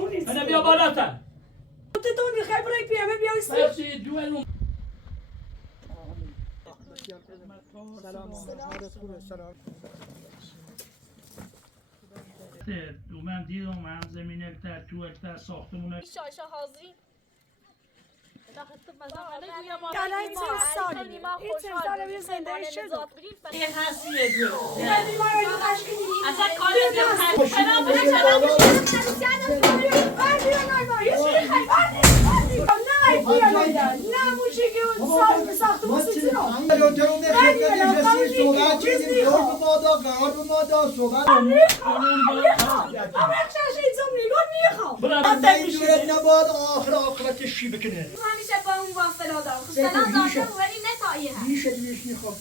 پونی انا بیا بالاتر تو دونی خبری پیامه بیای سی بخشی دوالو سلام سلام من دیدم من زمین اکتر تو اکتر ساختمونه شایشا حاضری الان چه سالی این چه سالی می زندگی شد این هستیه جو اصلا کاری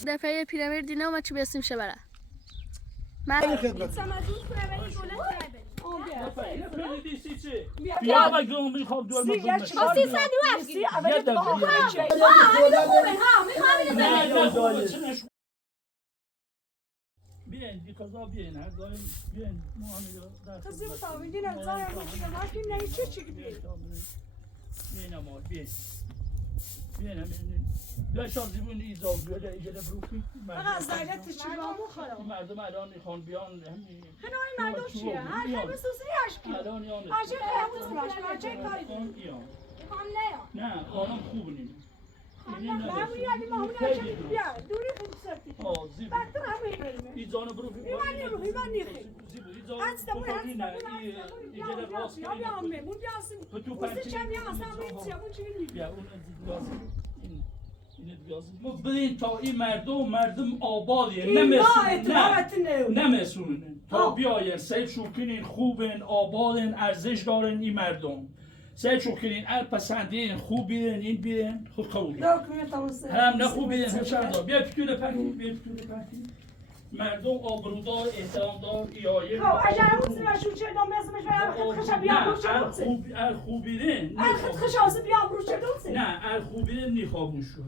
دفعه پیرامید دینا اومد چی بیستیم شبره من بیا بگم میخوام دور مدرسه بیاین دی قضا بیاین هر داریم بیاین ما همه کسی متعامیدین از زایم میگه ماشین نمیشه چی بیاین بیاین اما بیاین بیاین همین دو شان زیبون ایزا بیاده ایجاده بروفی آقا زایت چی با مو خراب مردم الان میخوان بیان همین هنوی مردم چیه هر همه سوسی اشکی الان یان آجه خیابون باش آجه کاری نه قانون خوب نیست همون یعنی ما همون آجه بیا دوری خوب سرتی زیبو بدتر همه برمه ایزانو بروفی ایمان نیخی زیبو ایزانو هستمون ایجاده راست یا بیا همه مون بیاسیم اوزی چم یا اصلا همون چی همون چی بیا اون بدین تا این مردم آبادیه نمیسونن تا بیاین سیف شوکنین خوبن آبادن ارزش دارن این مردم سیف شوکنین پسندین خوب بیرن این بیرن خود قبول هم نه خوب بیرن هم شرد بیا پتوله پنکی مردم آبرودار احترامدار ایایه خب اگر همون سیمشون چه دام بزمش و خود خشا بیام روش نه خوب بیرن خود خشا بیام روش چه نه خوب بیرن نیخوابون شوه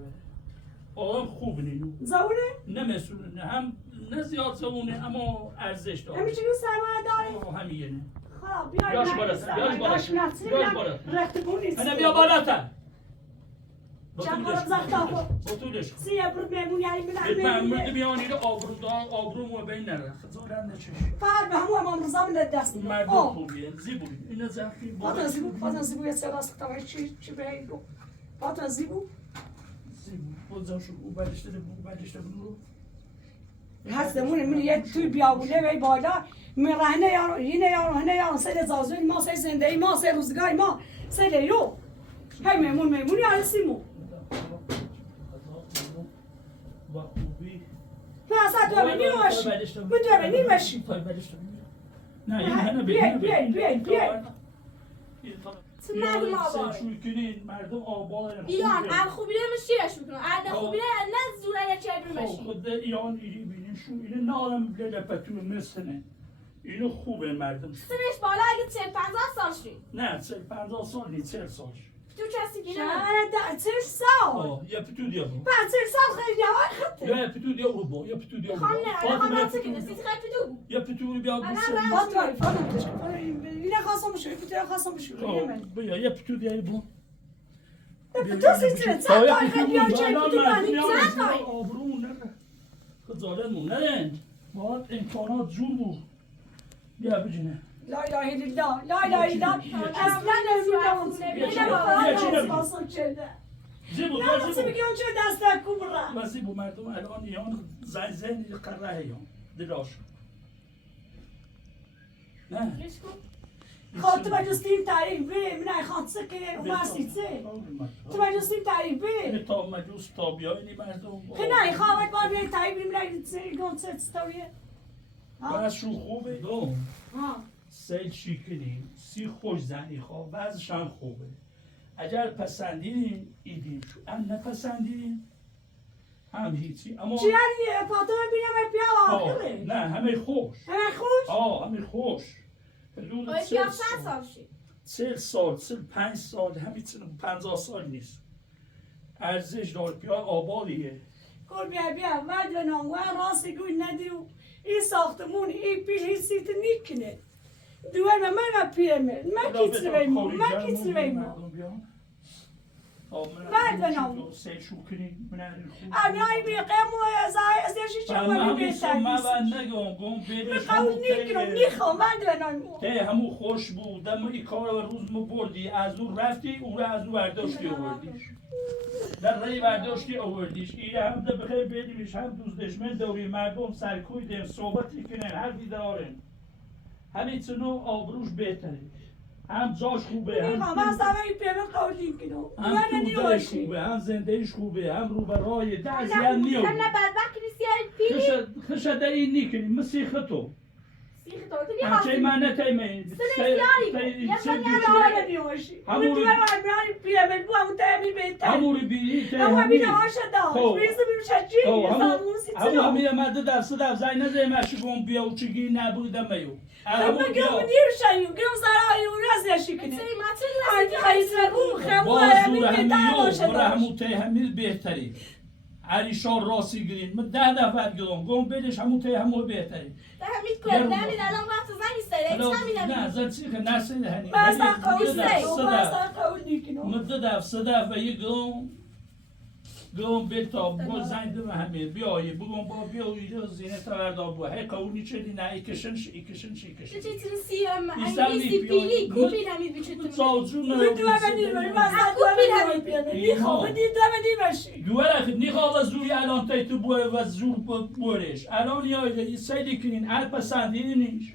آدم خوب نینو زونه؟ نمیسونه هم نه زیاد زونه اما ارزش داره همین چیزی سرمایه داره؟ همینه خب بیاید بیاش بالاتر رختگون نیست انا بیا بالاتر چند کارم زختا بطولش سیه برو میمون یعنی من بیانی رو آبرومو بین نره خزارم نچش فقط به همون امام رضا من دست میدم مردم خوبیه زیبوی اینو زخمی فاطمه زیبو یه سر راست کتابه چی به این رو فاطمه زیبو بازم شو او بعدش بنو هستمون من یه توی بیابونه وی بالا من رهنه یارو سر زازوی ما سر زندگی ما سر روزگاری ما سر یو هی میمون یا سیمو و خوبی نه اصلا تو بینی باشی من تو بینی باشی نه این هنه بیاین مردم آباد مردم آباد ایران خوبی نمیشه چیرش میکنه خوبی نه زوره چه برمشی خود ایران ببینین شو اینو نالم بله پتو مثله اینو خوبه مردم سنش بالا اگه 40-50 سال شد نه 40-50 سال نیست 40 سال تو کسی گیره نه 40 سال یا پتو دیا برو بعد 40 سال خیلی یوان خطه یا پتو دیا برو یا پتو دیا برو خانه نه سکنه سیتی خیلی پتو یا پتو بیا فاطمه اینه خواستم بشوی پتو خواستم بشوی بیا یا پتو دیا برو پتو سیستره چند تا خیلی یا چه پتو بانی چند تا آبرومون نره خزالتمون نرن باید امکانات جور بود بیا بجینه لا اله الا الله لا اله الا الله اصلا زیبو نه میگم چه دست کوبرا و زیبو مردم الان ایان زن قره ایان دلاش نه خب تو مجلسیم تاریخ بی من خواهد سکه اومد سیچه تو مجلسیم تاریخ بی تا مجلس تا بیاینی مردم نه خواهد باید بیایی تاریخ بی من گون ست ستاریه بس شو خوبه دو سیل شیکنی سی خوش زنی خواه وزش هم خوبه اگر پسندین ایدین شو هم نپسندین هم هیچی اما چی هری پاتو بینم بیا آخره نه همه خوش همه خوش؟ همه خوش باید بیا 100 سال شد 40 سال 45 سال همین 50 سال نیست ارزش دار بیا آبادیه کل بیا ود و ناموه راستی گوی ندیو این ساختمون این پیش این سیت نیکنه دوار من پیرمرد من کیت رویمو من کیت رویمو بعد بنام سه شوکنی من آنای بیقم و ازش چه ولی بهتر من نیست نگم گم بیرش قول نیکنم میخوام بعد بنام ته همو خوش بود اما این کار روز مو بردی از اون رفتی او رو از اون برداشتی آوردیش در رای برداشتی آوردیش این هم ده بخیر بیدیمش هم دوستش من دوری مردم سرکوی دیم صحبتی کنن حرفی دارن همین چنو آبروش بهتره هم جاش خوبه میخوام از همه پیرمرد قول نیکنم هم یعنی تو دلش نیوشی خوبه هم زندهش خوبه هم رو برای دزی هم نه نیو نه بدبخت نیستی پیری خشده این نیکنی مسیخ تو سیخ تو تو همچه من نتیمه آره نیوشی همون من تو من پیرمرد بو همون تایمی بهتر همون رو بیدی ته همون همین بینا هاش داشت بیرسه بیرو شچی همون همین مده در صدف زی نده مشگون بیا و چگی نبودم میو همون گم نیر شیو گم زرای اون از یشی کنه سری ماتر آنتی خیلی او خمو باز همین دور بهتر باشه همیو برا داشت همون ته همین بهتری عریشان راستی گرین من 10 دفعه گفتم گم بدش همون ته همون بهتری همین کنم همین الان وقت زنی سری همین نه زد چیخه نسل هنی بس قول نیکنم مده دف صدف و یه گم بتا بگو زنگ دم همه بیایی بگم با بیا ایده زینه توردا بو هی قونی چدی نه ایکشنش چه تنسی انگلیسی پیلی کوپی همین بیچتون سالجون من تو من نیر من بس میخوام دید تو من نیر باشی دوره خد نیخواه و زوری الان تای تو بوه و زور بورش الان یایده سیدی کنین هر پسندی نیش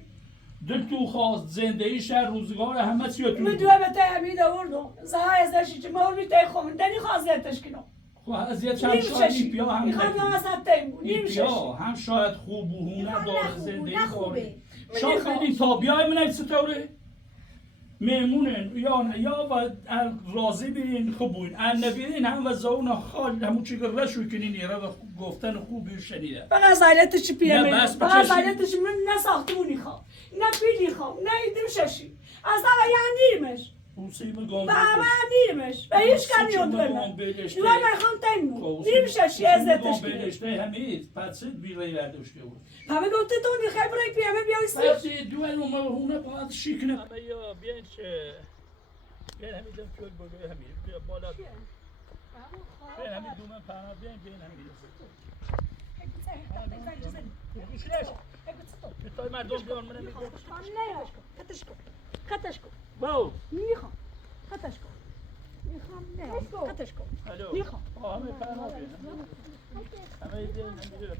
دل تو خواست زندگی شهر روزگار همه چی تو من تو من تایمی دوردم زهای ازشی چه مول میتای خوام دنی خواستش کنم خب از یه چند شاید پیا هم میخوام نکنی. نوازت تایمو این نیم پیا ششی هم شاید خوب و هونه داره خوبه، زندگی نه خوبه. داره شاید بدین تا بیای من چطوره میمونن یا و راضی برین خوبون ان نبیرین هم و زون خال همون چی که رشو کنین ایره و گفتن خوبی شنیده فقط زایلتش پیرمرد نه، بس فقط بچشی. زایلتش من نه ساختمونی خوام نه پیلی خوام نه ایدیم ششی از اول یه نیرمش موسیقی گم و همه نیرمش و هیچ کمی یاد برمن دوار میخوام تایمو نیم ششی ازتش کنم بلشته همیز پسید بیلی برداشته بود همه گفته تو میخوای برای پیرمرد بیای سی پسی دوال هونه باید شیکنه همه یا بیان چه بیان همین دم کل بگوی همین بیا بالا بیان همین دومن پهنه بیان همین گوشلش بتای مردم بیان منم میگم خطش کن باو میخوام خطش کن میخوام نه خطش کن الو میخوام همه پهنه بیان همه بیان همین بیان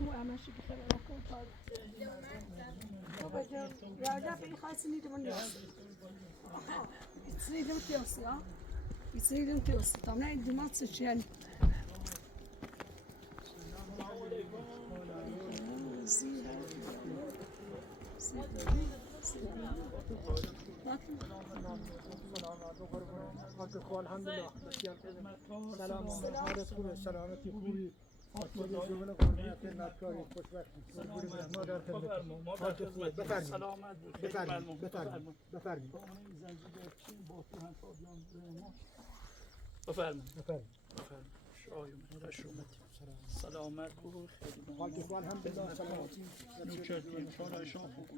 مو امشی که خیلی کن تا یا جا فیلی خواهی نیدم نیاسی نیدم تیاسی ها نیدم تیاسی tam ne iddimat seçen الحمدلله سلام حالت خوبه سلامتی خوبی جمله قربانت نکاری خوشبختی ما در خدمت بفرمایید بفرمایید سلامت بود خیلی حالت الحمدلله سلامتی نوکرتیم چارایشان خوب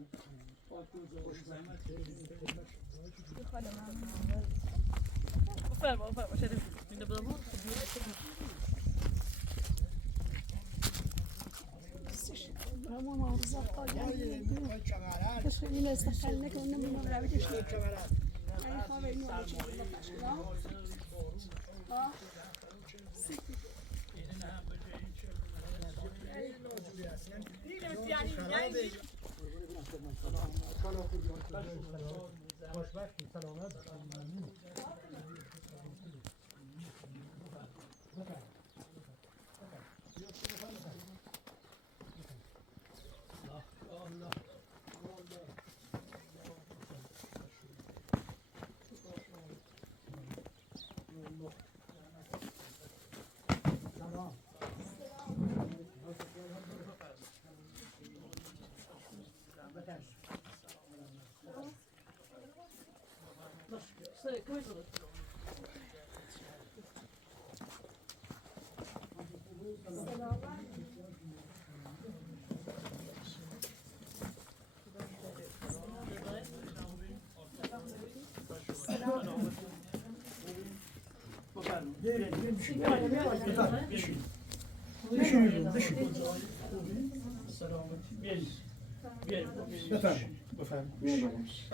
همون معروضات قالی کش این استقبال نکنم نمیدونم رویش این خواه اینو بچه خوشبختی سلامت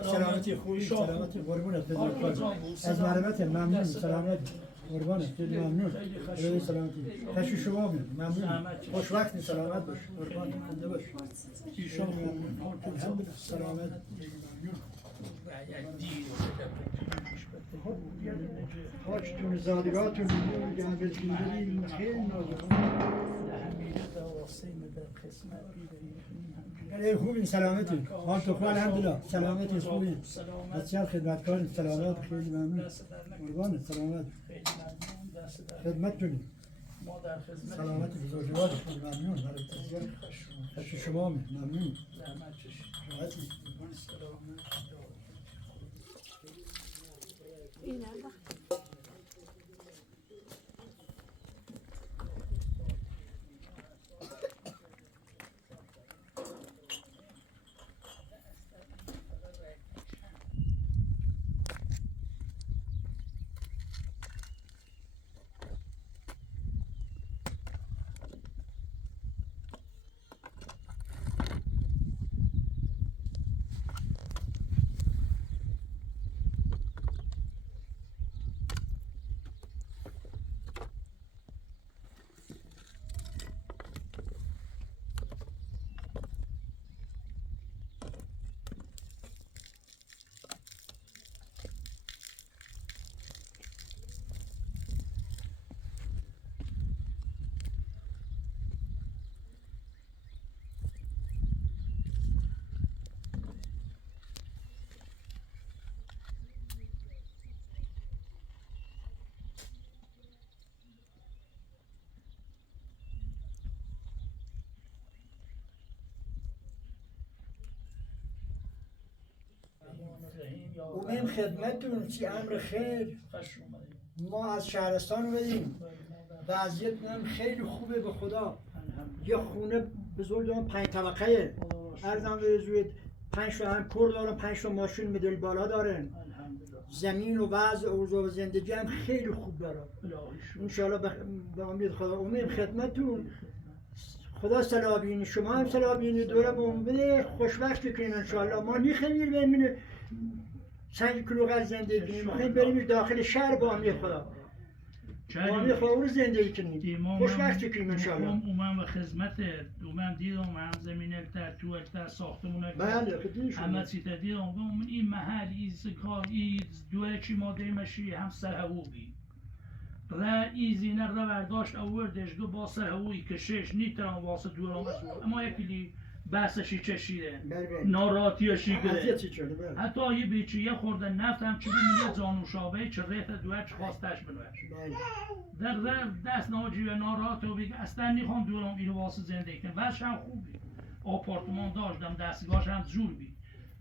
سلامتی خوبی سلامتی قربونت از معرفت ممنون سلامت قربانت ممنون خیلی سلامتی خوش شما ممنون خوش وقت سلامت باش قربان خنده باش ایشان ممنون الحمدلله سلامت ممنون حاجتون زادگاهتون گنبه زندگی خیلی نازکم ای خوبی سلامتی حال تو خوب الحمدلله سلامتی خوبی بسیار خدمتکار سلامت خیلی ممنون قربان سلامت خدمتتونی سلامتی بزرگوار خیلی ممنون برای شما ممنون اومیم خدمتتون چی امر خیر ما از شهرستان اومدیم وضعیتمون خیلی خوبه به خدا یه خونه بزرگ دارم 5 طبقه ارزم به حضورت 5 تا هم کور دارم 5 تا ماشین مدل بالا دارن زمین و وضع اوضاع و زندگی هم خیلی خوب دارم انشالله به امید خدا اومیم خدمتتون خدا سلامین شما هم سلامین دوره به امید خوشبخت بکنین انشالله ما نیخمیر بمینه چند کیلومتر زندگی می‌خوایم بریم داخل شهر با امید خدا با امید خدا رو زندگی کنیم خوشبخت کنیم انشالله اومم و خدمت اومم دیدم هم زمین اکتر تو اکتر ساختمون اکتر بله خدیش همه چی تا دیدم من این محل این دوره چی ماده مشی هم سرهوبی را ایزینه را برداشت آوردش دو با سرهوی کشش نیتران واسه دوران اما یکی بحثشی چشیده ناراحتیشی گره حتی یه بیچی یه خورده نفت هم چیزی میگه زانوشابه چه ریت دوچ خواستش بنوش در دست ناجی و ناراحت و بگه اصلا نیخوام دورم اینو واسه زندگی کنم وش هم خوبی آپارتمان داشتم دستگاهش هم زور بی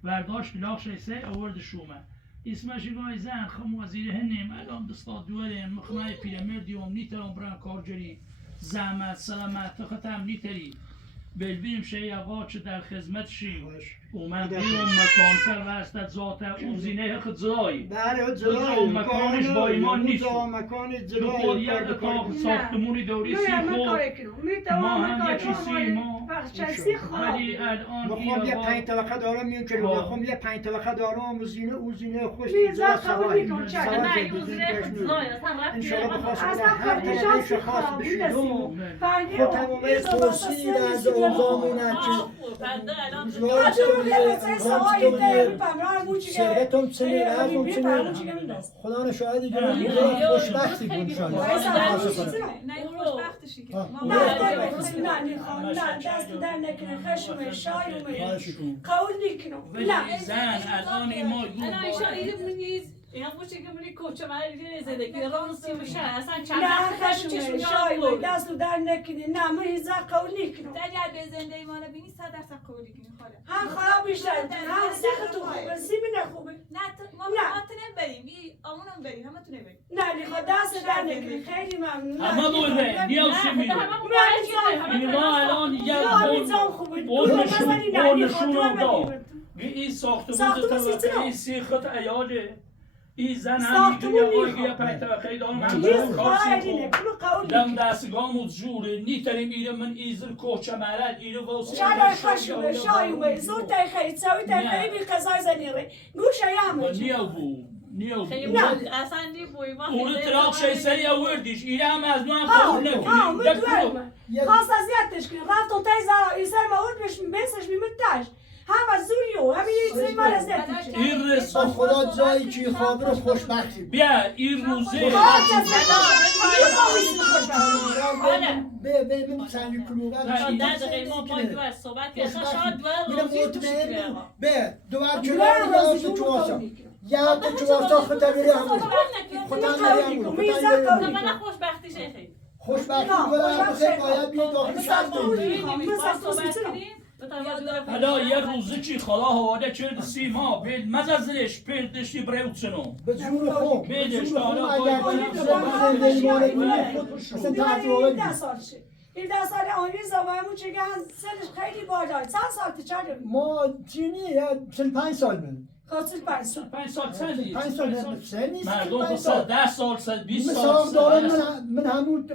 برداشت لاخش سه آورد شومه اسمش گای زن خمو وزیر هنیم الان دستا دوره مخمه پیرمردیوم نیترم برن کارجری زحمت سلامت ختم نیتری بلبیم شی آقا چه در خدمت شیم اومد بیرون مکانتر وستت ذاته اون زینه خد زلایی بله زلایی مکانش با ایمان نیست مکانش تو زلایی قریه اتاق ساختمونی دوری سی ما هم یه چیزی ما ولی الان بخوام یه 5 طبقه دارم میون که بخوام یه 5 طبقه دارم و زینه او زینه خوش میزا قبول میکن چه نه اون زیر خود زلایی انشالله بخواست اصلا هر طبقه خاص بشید و خود تمامه توصیل از اوضامونن ثروتم چنین عرضم چنین خدا نشاهدی که خوشبختی کن انشالله زن الان ما اینا پوچه که منی کوچه من زندگی راه سی میشه اصلا چند نه خشم شای و وای دست و در نکنی نه من هیچ قول نکنم اگر به زنده ایمان بینی 100% قبول کنی خاله هم خراب بیشتر هم سیخ تو خوبه سیبی نخوبه نه ما بریم این آمونم بریم همه تونه بریم نه لیخوا دست در نکنی خیلی ممنون همه بوده نیاز میره ما الان یه بول نشون داد این ساختمون طبقه این سیخت ایاله این زن هم میگه یه پای طبقه دارم من کارسی دم دستگاه مجوره نیتریم ایره من ایزر کوچه مرد ایره واسه شاید خشوه شایوه زور تایخه تساوی تایخه بی قضای زنیره گوشه یامه نیو بو نیو بو اصلا نی بوی ما اون تراق شای سری آوردیش ایره هم از ما هم قبول نکنیم خواست اذیتش کنیم رفت و تای زرا ایسر مواد بسش بیمتش هم از زوریو همین این مال اذیتش این رسم خدا جایی که خواب رو خوشبختی بیا این روزه به من سنگی کلوبت به دوار کلوبت یا تو چواسا یا تو چواسا خدا بیره همون خدا بیره همون من خوشبختی شیخی خوشبختی باید بیه داخل شرط حالا یه روزه چی خدا حواله کرد سیما بیل مزازلش پردشتی بریوتسنو به جور خوب بیلش حالا اگر اصلا تعطیل 17 سال آنی زبایمون چه گه سنش خیلی بالای چند سال تو چه ما چینی 45 سال من خاصی 5 سال 5 سال سنی 5 سال سن نیست مردم خود 10 سال 20 سال سال من همون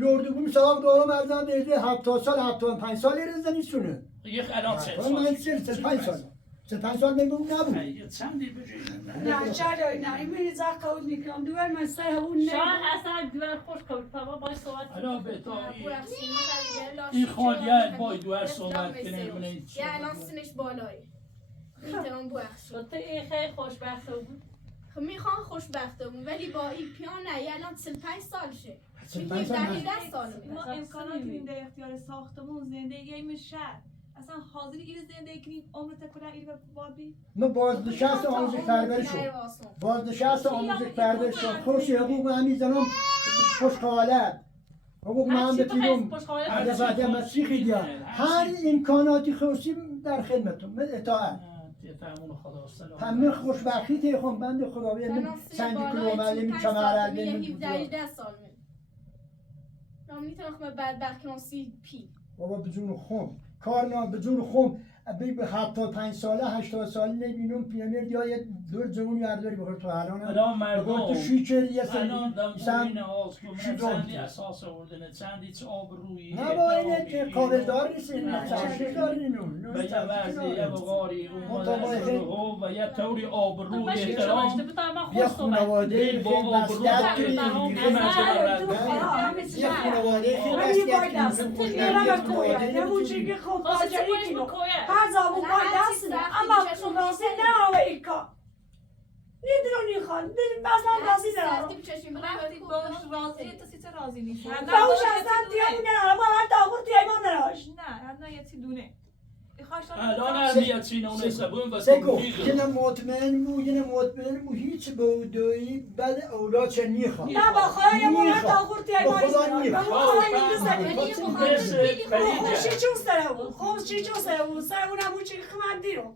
لردگون ساق دارم ارزم دیده 70 سال 75 سال رزنی شونه یک الان 3 من سال 35 سال 35 سال میگم نبود چندی بجی نه چرا نه این زاق قول میکنم دوباره من سه اون نه شاید اصلا دوباره خوش قبول تمام باید صحبت حالا به تا این خالیت باید دوباره صحبت کنیم یه الان سنش بالایی میتونم بخشم تو این خیلی خوشبخت بود خب میخوام خوشبخته بود ولی با این پیانه یه الان 45 سال شه 45 سال 10 سال ما امکانات این در اختیار ساختمون زندگی این شهر اصلا حاضری این زندگی کنیم عمرت کلا این بابی ما بازنشست آموزش پرورش شد بازنشست آموزش پرورش شد خوش حقوق همین زنم خوشحالت حقوق من بتونم از بعد مسیحی دیا هر امکاناتی خوشیم در خدمتتون من اطاعت همه خوشبختی تیخون بند خدا بیاد سنگ کلوملی می کمرل می 17 سال من میتونم بعد بخناسی پی بابا بدون خون کار نه بدون خون به 75 ساله 80 ساله نمیبینم پیانر یا یه دور جوون یارداری بخور تو الان مردم تو شیچر یه الان دموین آز که چندی اساس آوردنه چندی چه آب روی نباید که قابلدار نیستیم چشم داریم به یه وضعی یه بغاری و یه طوری آب روی احترام یه خانواده خیلی وسیعت کنیم یه خانواده خیلی وسیعت کنیم هر زابون باید دست نه اما خلاصه نه آوه ایکا نیدرونی خان بازم راضی دارم وقتی باش راضیه تو سیچه راضی نیست باوش اصلا تیمون نه اما هر داغور تیمان نراش نه هر نایتی دونه الان همیتی نونه سبون و سگو یه مطمئن بود هیچ بودایی بعد اولاد چه نیخواد نه با خدا یه مون هر داغور تیمان خوشی چون سره بود خوشی چون سره بود سره اون همون چی که خمندی رو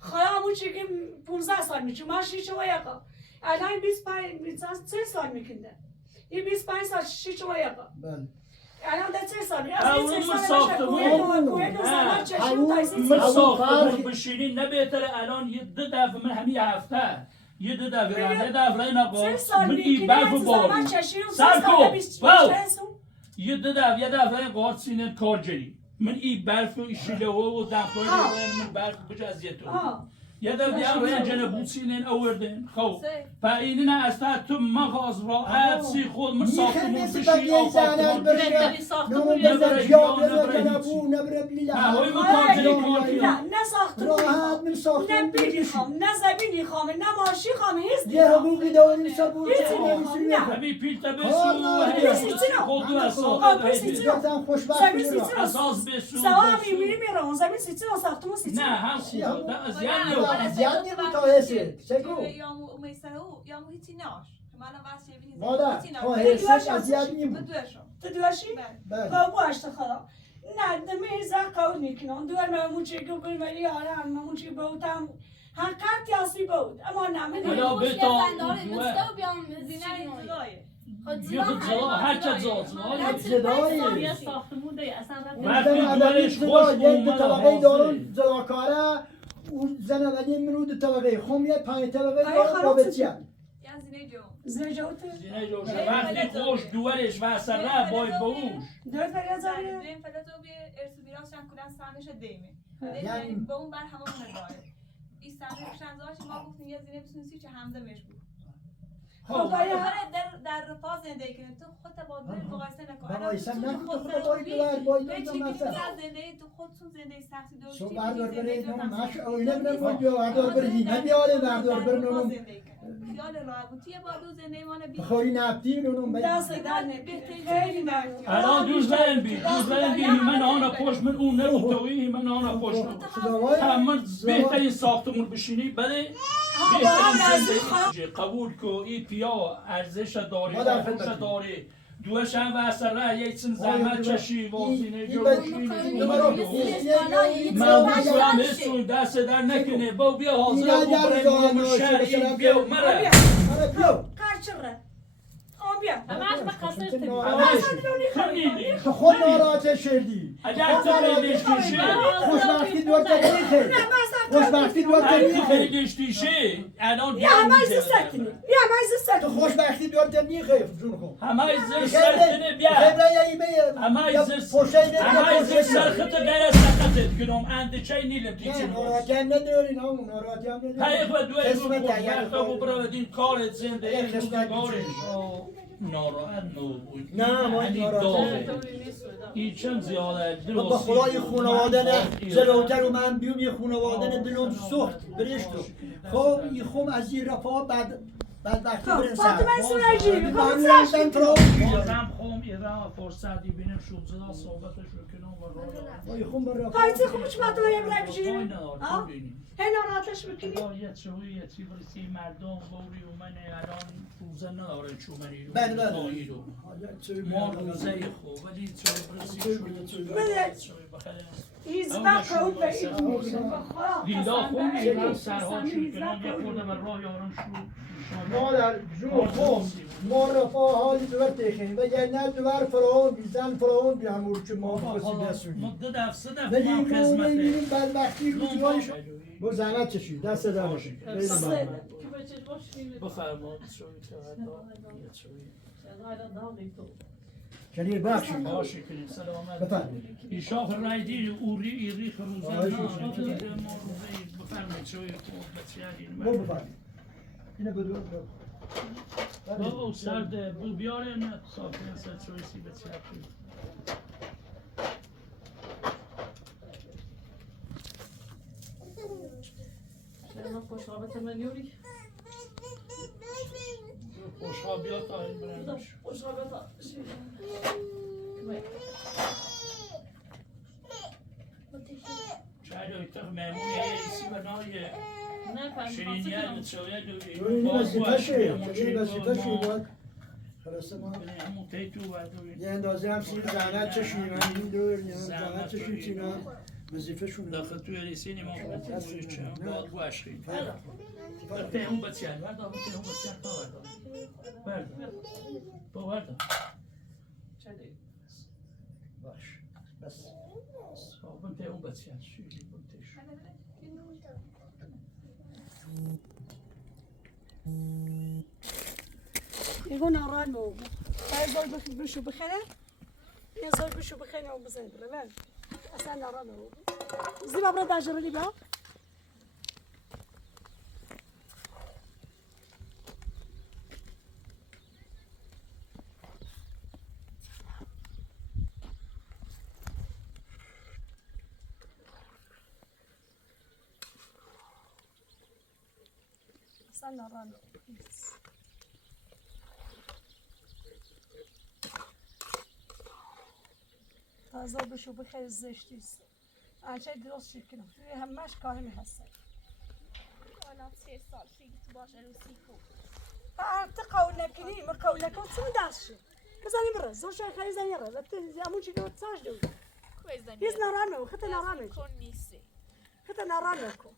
خدا همون چی که 15 سال میشه من شیچه و یقا الان 3 سال میکنده این 25 سال شیچه و یقا الان ده 3 سال من ساختمون بشینی نبهتره الان یه 2 دفعه من همین هفته یه 2 دفعه نه دفعه نقاط من این برف باری سرکو یه 2 دفعه قارد سینه کار جری من این برف و شیله و دفعه من برف بجازیتو یه دفعه روی جنبوت سینن آوردن خب فاینه نه اصلا تو مغاز را هر سی خود من ساختمون بشین آفاقتمان نبره جنبو نبره بلیله نه ساختمون نه بیلی خام نه زمینی خامه نه ماشی خامه هست یه حقوقی داریم سبود نه همین پیلتا بسیار خود دو اساس بسیار سوامی میرم زمین سیچنا ساختمون سیچنا نه هم خوب زیاد نبود تا هسته سگو یا مو هیچی ناش منو بس شبینی مادر تا حسش اذیت نیم بدوشم تدوشی؟ بله با اشت خدا نه دمیزه قول میکنم دور ممون چی که بر ملی آرام ممون چی بودم حقیقت یاسی بود اما نمی حالا بتا زینه زلایه یه خود زلا هر چه زلا زدایی یه ساختمون دی اصلا وقتی دورش خوش یک دو طبقه اومد دارون زلاکاره اون زن اولی منو دو طبقه خم یه 5 طبقه دارون با بچه یا زینه جو زنه جوته زینه جوشه وقتی خوش دورش وصل ره باید بوش دور فریاد زنه دویم فلتو به ارسو بیراش هم کلن سهمش دیمه یعنی- یعنی با اون بر همون نگاه این سهمش شنزاش ما گفتیم یه زینه بسونسی چه همزه بهش بود خب باید در رفاه زندگی کنیم تو خودت با دل مقایسه نکن مقایسه تو نکن، خود تو باید ببر، باید به ببر چی مثلا. کنی زندگی تو خودتون زندگی سختی داشتی سو بردار زندگی بره تو اینو هم ماش سختی. اوینه بره باید بردار بره هیمه بیاره بردار بره نونم خیال راحت بود توی با دو زندگی مانه بی بخوری نبتی نونم دست در نبید خیلی مرد الان دوز برن بی من آنا خوش من اون نرو توی من آنا خوش من بهترین ساختمون بشینی بده بهترین زندگی قبول کو ای پیا ارزش داری آخوش داری دوش هم وصل ره یک سن زحمت چشی واسینه منظورم هستون دست در نکنه با بیا حاضر بریم شهر این بیا مره قرچره آن بیا همش به قصر خمیدی تو خود ناراحت شدی اگر تو بریدشتی شه خوشبختی دور تنیخه خوشبختی دور اگر تو تنیخه بریدشتی شه الان یا همه ایزی سرکنی یا همه ایزی تو سرکنی خوشبختی دور تنیخه جون خون همه ایزر سرخنه بیا خبره یا ایمه همه ایزر همه ایزر سرخت غیر سرخت کنم انده چای نیلم نه تیچی ناراحتی هم نداری نه ناراحتی هم نداری پیخ و دوی رو قسمت اگر وقتا و برادین کارت زنده اگر این قسمت روزگارش ناراحت نبود نه ما یعنی ناراحت داغه این چند زیاده با خدای خانواده نه زلوتر و من بیوم یه خانواده نه دلم سخت برشتو خب این خم از این رفاه بدبختی برن سر فاطمه سورجی میخوام من تراو بازم خوم ایران فرصتی بینم شد زدا صحبتش رو کنم و راه این خم بر پایتی خوبش مطمئن یه برای بجیری پای ندار تو بینی هی ناراحتش بکنی باید شوی یه چی برسی مردم بوری و من الان روزه نداره چومنی رو بله، بله. تایی رو ما روزه خوب ولی چوی برسی شوی بله. بخیر هیز بقى به این دیدا خوب ایران سرها شد کنان یه خورده بر راه یارم شد مادر جون خم ما رفاه حالی دور تخیم و یه نه دور فرعون بیزن فرعون بی همور که ما بسی بسونیم مدت افسد ولی افغان این رو خدمته میبینیم بدبختی روزگارش با زحمت چشید دست در نشید خیلی ممنون. بفرمایید شوی شوی شنیر بخشید باشه کنید سلامت بفرمایید این شاف رایدی اوری ایری خروزه آه، ما شوی. روزه بفرمایید شوی بو بفرمایید اینو بدو بابا سرده بیارن صافی سر شوی سی بسیار خوشحال بیا تا این برندش شاید ایتق میمونی هیسی بنای شیرینی ها بچویه دوی این وظیفه شه این وظیفه شه باید خلاصه ما همون تیتو باید دوی یه اندازه هم سیر زحمت چشیم هم این دور یه زحمت چشیم چینا وظیفه شونه داخل توی ریسینی ما بچویه چه باید گوشخی تهمون بچیان بردا تهمون بچیان تا بردا بردا باش بس بن تهمون بچیان شیری بن تیش يقول نهران مو فايزول بشو بخير يزول بشو بخير يوم بزين ربان أصلا نهران مو زي ما برد عجر اللي بقى أصلا نهران تازه بشو بخیر زشتیست آنچه درست شکنم توی همش کاری هستن حالا 3 سال فکر تو باشه رو سیکو تا قول نکنی ما قول نکن چی میداشی بزنیم رز زور شای خیلی زنی رز همون چی که تاش دو هیچ نرانه خط نرانه خط نرانه کن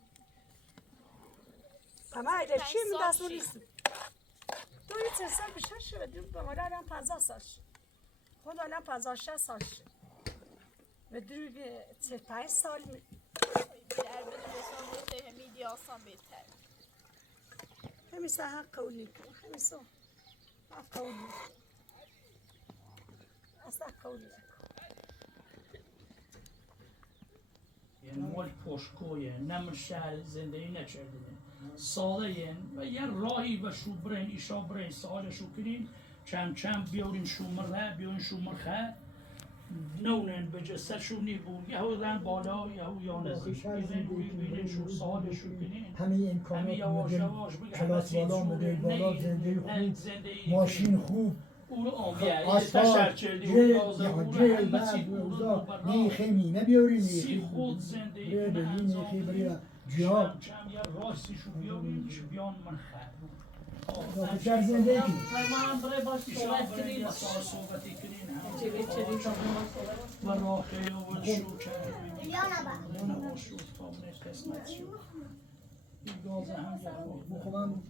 تمام ایده چی میداشت نیست تو یه چه سال بیشتر شد به مادر الان 50 سال شد خود الان 50 60 سال شد و دیگه 35 سال می همیشه حق قولی کن همیشه حق قولی اصلا قولی یعنی مال پشکویه نمر شهر زندگی نکرده ساله و یه راهی و شو برین ایشا برین ساله شو کنین چم بیارین شومره بیارین شومرخه نونن به جسد شو نیبون یهو دن بالا یهو یانزی بیرین شو ساله شو کنین همه امکانات یواش یواش بگه کلاس بالا مدل بالا زندگی خوب ماشین خوب او رو آمیه آسفال جل بعد نیخه میمه بیاری سی نیخه خود زندگی بره کنه بلی نیخه بری جام یه راستی شو بیارین چه بیان من خد در زندگی من برای باش صحبت کنیم صحبتی کنین و راخه و شو کردیم و شو تامنش قسمت شو این گازه هم خودم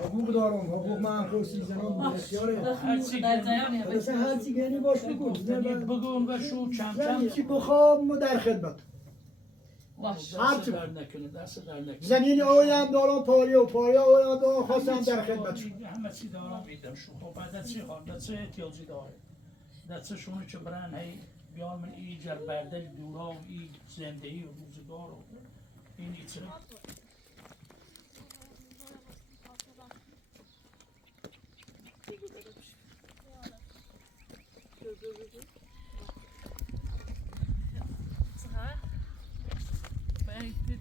حقوق دارم حقوق من خود سیزنان بسیاره هر چی گنی باش بگو بگون و شو زنی چی بخوام در خدمت دست در نکنه دست در نکنه زمین آیم دارم پاریا آیم دارم خواستم در خدمت شو همه چی دارم میدم شو خب بعد چی خواهم دست احتیاجی داره دست شونه چه برن هی بیان من ای جر بردل دورا و ای زندگی و روزگار و این ایچه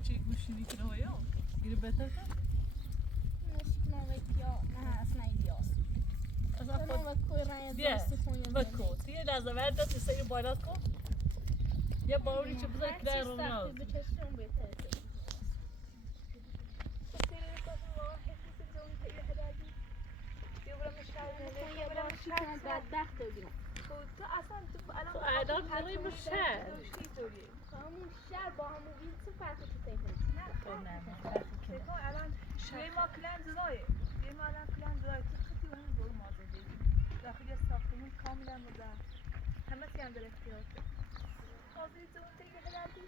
چی گوشی کنه و یا گیره بهتر کن بکن دیگه لحظه ورد دست سری باید کن یه باوری چه بذار که در رو ناز تو الان برای به شهر همون شهر با همون این چه فرقی تو الان یه ما کلن جدایه یه ما الان کلن جدایه تو خطی اونو دور ما زده داخل یه ساختمون کاملا بوده همه چی هم در اختیار شد حاضری جون تیگه هدردی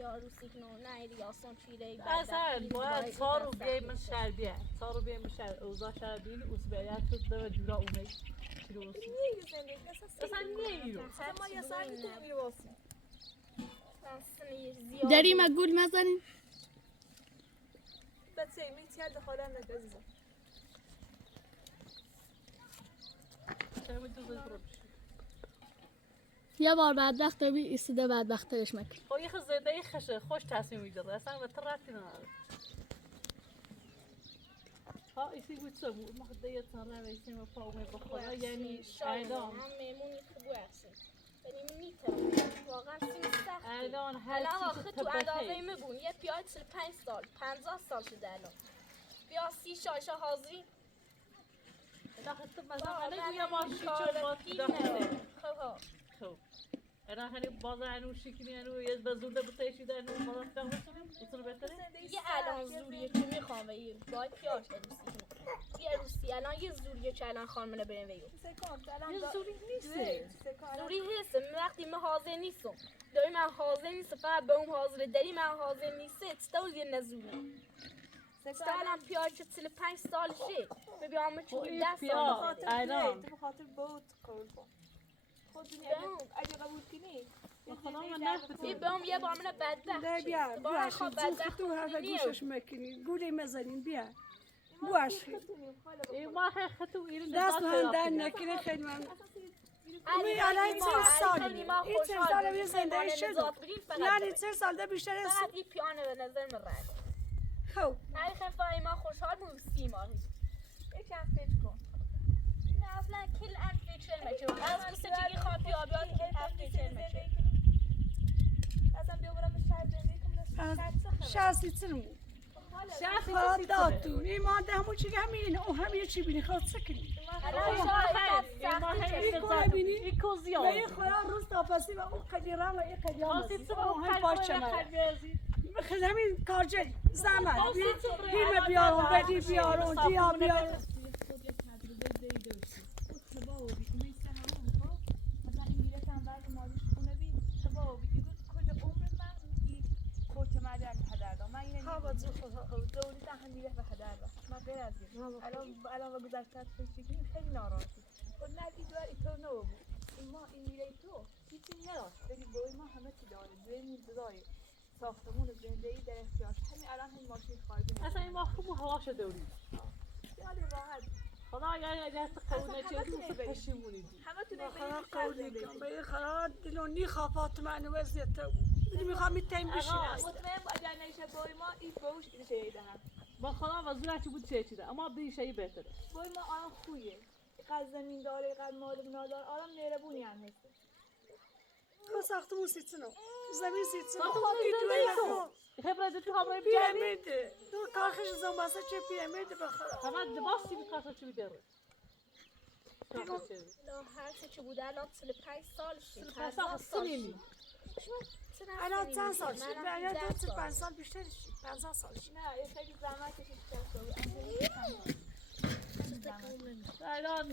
یاروسی کنو نه ریاسون چیره اصلا باید چارو بیایم شهر بیایم چارو بیایم شهر اوضاع شهر بیایم اوزبیت شد به جورا اومه اصلا نیرو ما یه سر میتونیم میرواسیم داریم گول مزنیم بچه میتیه دخالم نگذیزم یه بار بدبخت بی ایستیده بدبخت ترش مکن خب یه زنده خشه خوش تصمیم میگیره اصلا به تو رفتی نداره ها ایسی بود چه بود ما خدا یه تن رویسیم و پا اومه بخورا یعنی الان هم میمونی خوبو احسن یعنی میتونم واقعا سیم سخت الان هر چیز تو اندازه میگون یه پیاز 45 سال 50 سال شده الان بیا 30 شایشه حاضری داخل تو مثلا نگویا ما شیچه با داخله خب الان هنی باز هنو شکلی هنو یه بزرده بتایشی در هنو باز داخل بسونیم اصلا بهتره یه الان زوریه که میخوام ویو باید پیاز عروسی کنم یه عروسی الان یه زوریه که الان خانمنه بریم ویو یه زوری نیست زوری هست وقتی من حاضر نیستم داری من حاضر نیستم فقط به اون حاضره داری من حاضر نیسته تستاول یه نزوری الان پیاز 45 سال شه ببیام چی 10 سال الان تو بخاطر بود قبول کن خود اگه قبول کنی بیام یه بار من بدبخت بیا بیا خب بدبخت تو هر گوشش میکنی گوری مزنین بیا باش ما خطو ایران دست من در نکنه خیلی من می الان چند سالی این چند سال می زندگی شد یعنی چند سال ده بیشتر است فقط این پیانه به نظر من رد خب ای خفای ما خوشحال بود سیماری یکم فکر کن نه اصلا کل فکر نمیکنم از بس چیزی خاطی آبیات کل فکر نمیکنم اصلا بیا برم شهر زندگی کنم شهر سیترمو شاسی خواهد داد تو ایمان ده همون چی همین او همین چی بینی خواهد سکنی این کنه بینی به این خواهد روز تاپسی و اون قدیران و این قدیران هم باشه خیلی همین کارجری زحمت هیمه بیارون بدی بیارون دیا بیارون الان و گذشته فکری خیلی ناراحتی خود ندید و اینطور نبود ما این میره تو هیچی نداشت بگی بایی ما همه چی داره دوی میزدای ساختمون زندگی در اختیارش همین الان هم ماشین خارجی اصلا این ما خوب هواش دوری خیلی راحت خدا اگر قبول نشدی پشیمونی همه تو خدا قولی کن به این خراد دلونی خوافات من وزیت میخوام میتیم بشین مطمئن اگر نشه بایی ما این بوش این شده هم با خدا و زورش بود چه اما بیشتری بهتره بایی ما آن خویه قد زمین داره قد مال نداره آرام مهربونی هم هست تو ساختمون سیتسنو زمین سیتسنو خواهی دوی خبره تو همراه بیاری پیرمیده تو کارخش زنباسه چه پیرمیده بخورم همه دباستی میکاسه چی بیداره هر چه بوده الان 35 سال شد 35 سال الان چند سال شد؟ الان 35 سال بیشتر شد 50 سال شد نه یه خیلی زحمت کشید الان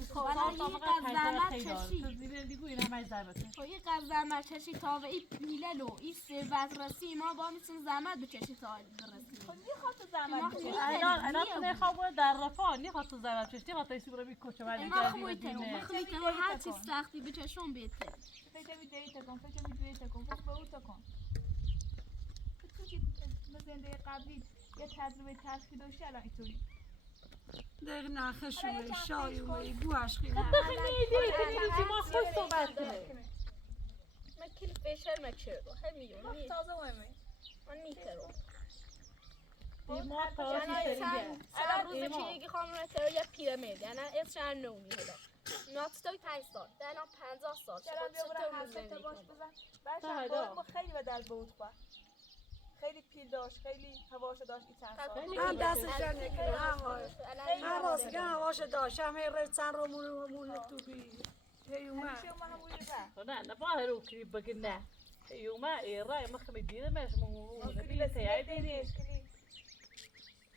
توی زحمت کشی تا و این پیلل و این ثروت رسی ما با میتونیم زحمت بکشی تا برسیم خب میخواد تو زحمت کشید الان تو نخواه در رفاه نیخواد تو زحمت کشی نیخواد تایسی برای کوچه ولی ما خوبی که هر چیز سختی بچشون بهتر فکر می‌دهی تکون فکر می‌دهی تکون فکر به او تکون تو که زندگی قبلی یه تجربه تلخی داشتی الان اینطوری دقیق نخشوه شایوه بوش خیلی ما خوش صحبت کنه من کل فشل مکشرو همیون تازه مهمه من میکرم ما تازه الان روز که یکی خانم کرد یه پیرامید یعنی اسمش نومی هدا ناتوی 5 سال الان 50 سال چرا بیا برو حرف تا باش بزن بعدش ما خیلی به درد بود خوا خیلی پیل داشت خیلی هواشو داشت این چند سال هم دستش جان نکنه هم راسته هواش داشت هم چند رو مون تو بی هیومه نه باهر رو کلیپ بگی نه هیومه ایرای ما خمی دیده مش مو نبیله تیای دیدی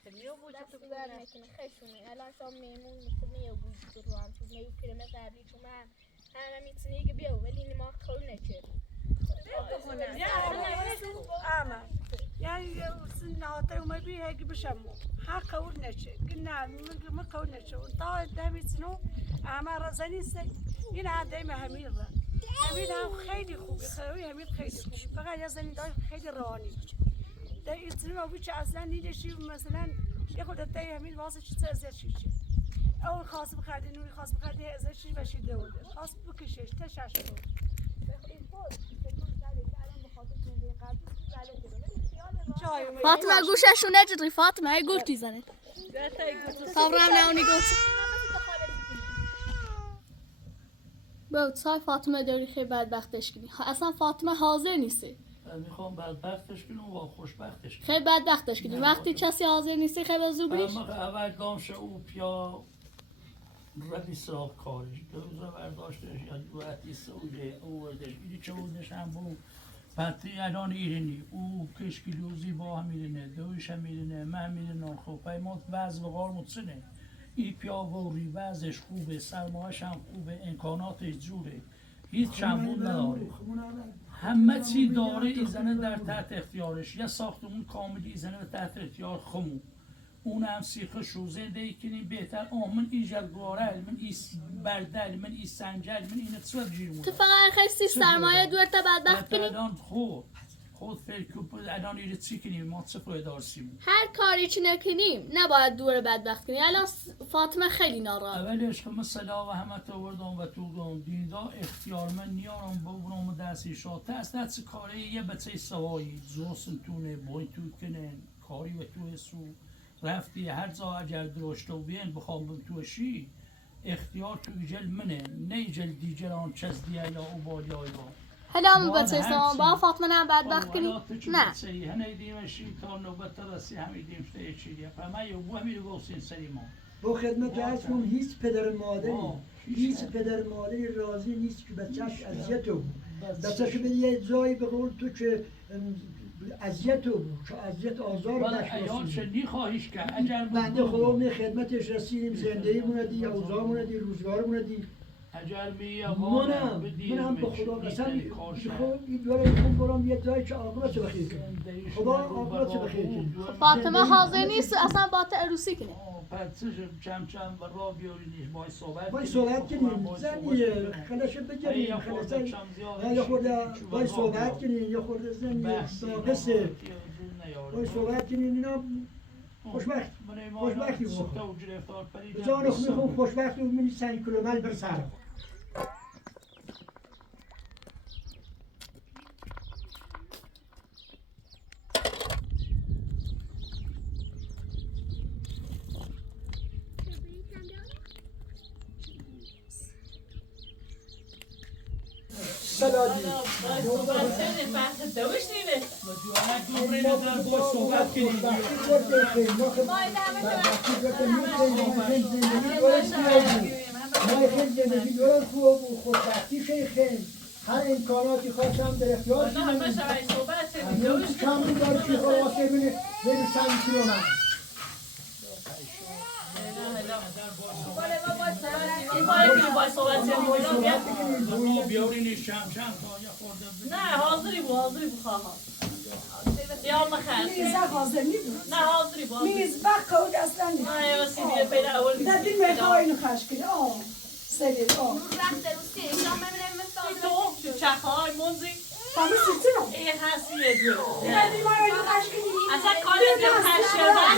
خمیو بود تو بر نکنه خشونه الان شام میمون میتونه بود تو هم تو میو پیرمه قبلی تو من همه میتونی که بیاو ولی ما خول نکرد یعنی نهاته اومد بی هیچ بشم ها قول نشه نه ما قول نشه تا دمیتنو اما رزنی سه این عادی همین را همین هم خیلی خوبه خیلی همین خیلی خوبه فقط یه زنی داشت خیلی روانی در ایتنو بیچ اصلا نیدشی مثلا یه خود تا همین واسه چیز ازش چیه اول خاص بخردی نوری خاص بخردی ازش چی بشی دوده خاص بکشش تشش بود فاطمه گوششو نجدی فاطمه گوشتی زنه صبرم نونی گوش بود سای فاطمه داری خیلی بدبختش کنی اصلا فاطمه حاضر نیستی میخوام بدبختش کنم و خوشبختش کنم خیلی بدبختش کنی وقتی کسی حاضر نیستی خیلی زوبیش اول گامش او پیا ردی سراغ کارش دوزه برداشتش یا دوحتی سوله او وردش ایدی چه بودش هم بود پتی الان ایرانی او کشکیلوزی با هم میرینه دویش هم میرینه من میرینم خب پیمات وز و غار متصنه ای پیاوری وزش خوبه سرمایش هم خوبه امکاناتش جوره هیچ شنبون نداره همه چی داره ایزنه در تحت اختیارش یه ساختمون کاملی ایزنه تحت اختیار خمون اون هم سیخش رو زنده کنیم بهتر من ای جلگاره من ای بردل من ای سنجل من این اتصال جیرمون تو فقط خیستی سرمایه دورت بدبخت کنی الان خود فکر الان ایره چی کنیم ما صفر دارسیم هر کاری چی نکنیم نباید دور بدبخت کنیم الان فاطمه خیلی ناراحت اولش که مثلا و همه تا وردم و تو گم دیدا اختیار من نیارم با برام دستی شد دست کاری یه بچه سوایی زوسن تونه بای تو کنن کاری و تو سو رفتی هر جا اگر درشت و بین بخوام توشی اختیار تو ایجل منه نه ایجل دیجران چز دیه یا او بالی آیوان هلا من بچه‌سان با فاطمه نه بدبخت کنی نه هنه دیمشی تا نوبت رسی همین دیمشته چیزی فهمی و بو همین گوسین سری ما با خدمت عرض کنم هیچ پدر مادری راضی نیست که بچه‌ش اذیت رو بچه‌ش به یه جایی به قول تو که اذیت رو که اذیت آزار ایال شنی خواهیش که اجر بنده خدا می خدمتش رسیدیم زندگی موندی اوضاع موندی روزگار موندی اجر می منم به خدا قسم خب این دوره میخوام برم یه جایی که عاقبت بخیر کنم خدا عاقبت بخیر کنه فاطمه حاضر نیست اصلا با تا عروسی کنه پس چم و را بیارینیش باید صحبت کنیم زنیه خلشه بگیریم خلشه یه خورده باید صحبت کنیم یه خورده زنیه ناقصه باید صحبت کنیم اینا خوشبختی بخور به جان خوبی خون خوشبختی بمینی 5 کیلومتر بر سر سلادی صحبت کنیم خوشبختی شیخین هر امکاناتی خواستم در اختیار شدیم کم بیدار که خواسته بینه 5 کیلومتر نه حاضری بو خواهم یا مخیر میز حاضر نیست نه حاضری بو میز بقود اصلا نیست نه واسه بیه پیدا اول در دین میخواه اینو خش کنی سری رفت عروسی ایشان ببینم مثل تو چخهای منزی همه سیتونو این هستیه دو در دین ما اینو خش کنی اصلا کاری به خش شدن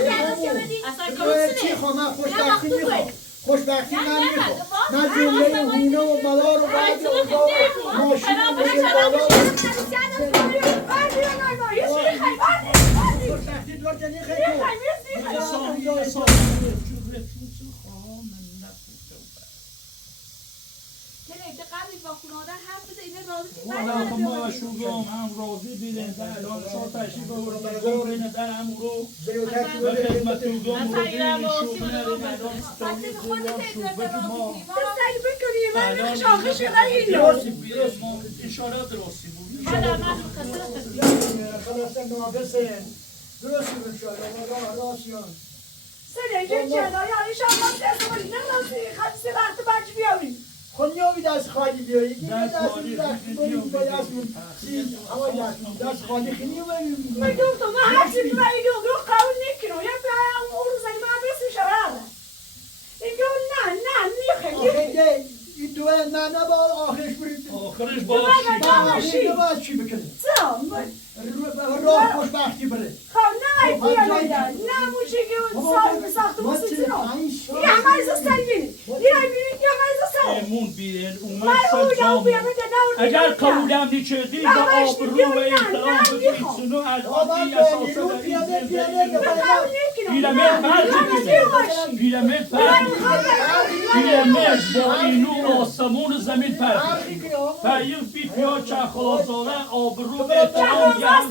اصلا کاری چی خواهم خوشبختی میخوام خوشبختی من میخوام من جمله هونه و مدار و بعد ماشین و بگیر بالا خوشبختی دور جنی خیلی قبلی با خانواده حرف بزنه اینا راضی ما شوگام هم راضی بیدن در الان شما تشریف ببرین در امورو و خدمت اوگام رو ببینید شوگ نرین الان ستانی زیران شوگ بجمع سعی بکنی من نخش آخه شده این ما انشاءالله درستی بود خلاصم نابسه درستی انشاءالله راسیان سنه که چنایی ایشان ما دست کنی نرازی خمسه وقت بچ بیاوری خونیاوی دست خالی بیایی دست خالی باید دست خالی خیلی بیایی من گفتم من هر چیزی من این رو قبول نکنم یه بیایم اون روزی من برسی شراره این گفت نه آخه این دوه نه با آخرش برید آخرش باید چی بکنه راه خوشبختی بره خب نه بیایم نه موشی که سال ساخت موسی چرا این همه ایزا سری بینید این های بینید یه همه ایزا سری امون بیرن اومد سر جامعه اگر قبولم نیچه دید و آبرو و احترام بدید سنو الان اساسا در این پیرامید با اینو آسمون زمین فرد فریق بی پیا چخازاره آبرو احترام گرم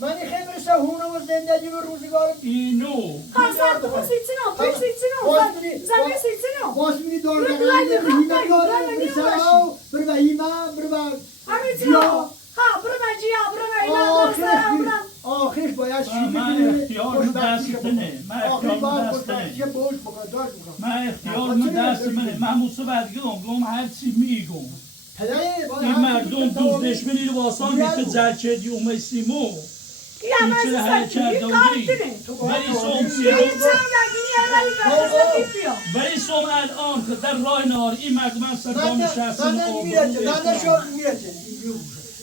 من خیلی برسه هونه و زندگی و روزگار اینو خواستم تو سیتینو پیش سیتینو زمین سیتینو باز میری دور بگرد هیمه داره برسه او بر وحیمه بر همین چرا ها برو مجیا برو اینا آخرش باید چی من اختیار دستنه من اختیار دستمه من موسو بدگم هر چی میگم این مردم دوز دشمنی رو واسان بیت زرچه اومه سیمو این چه حرکت دادی ولی سوم الان که در راه نهار این مردم هم سرکام شخصی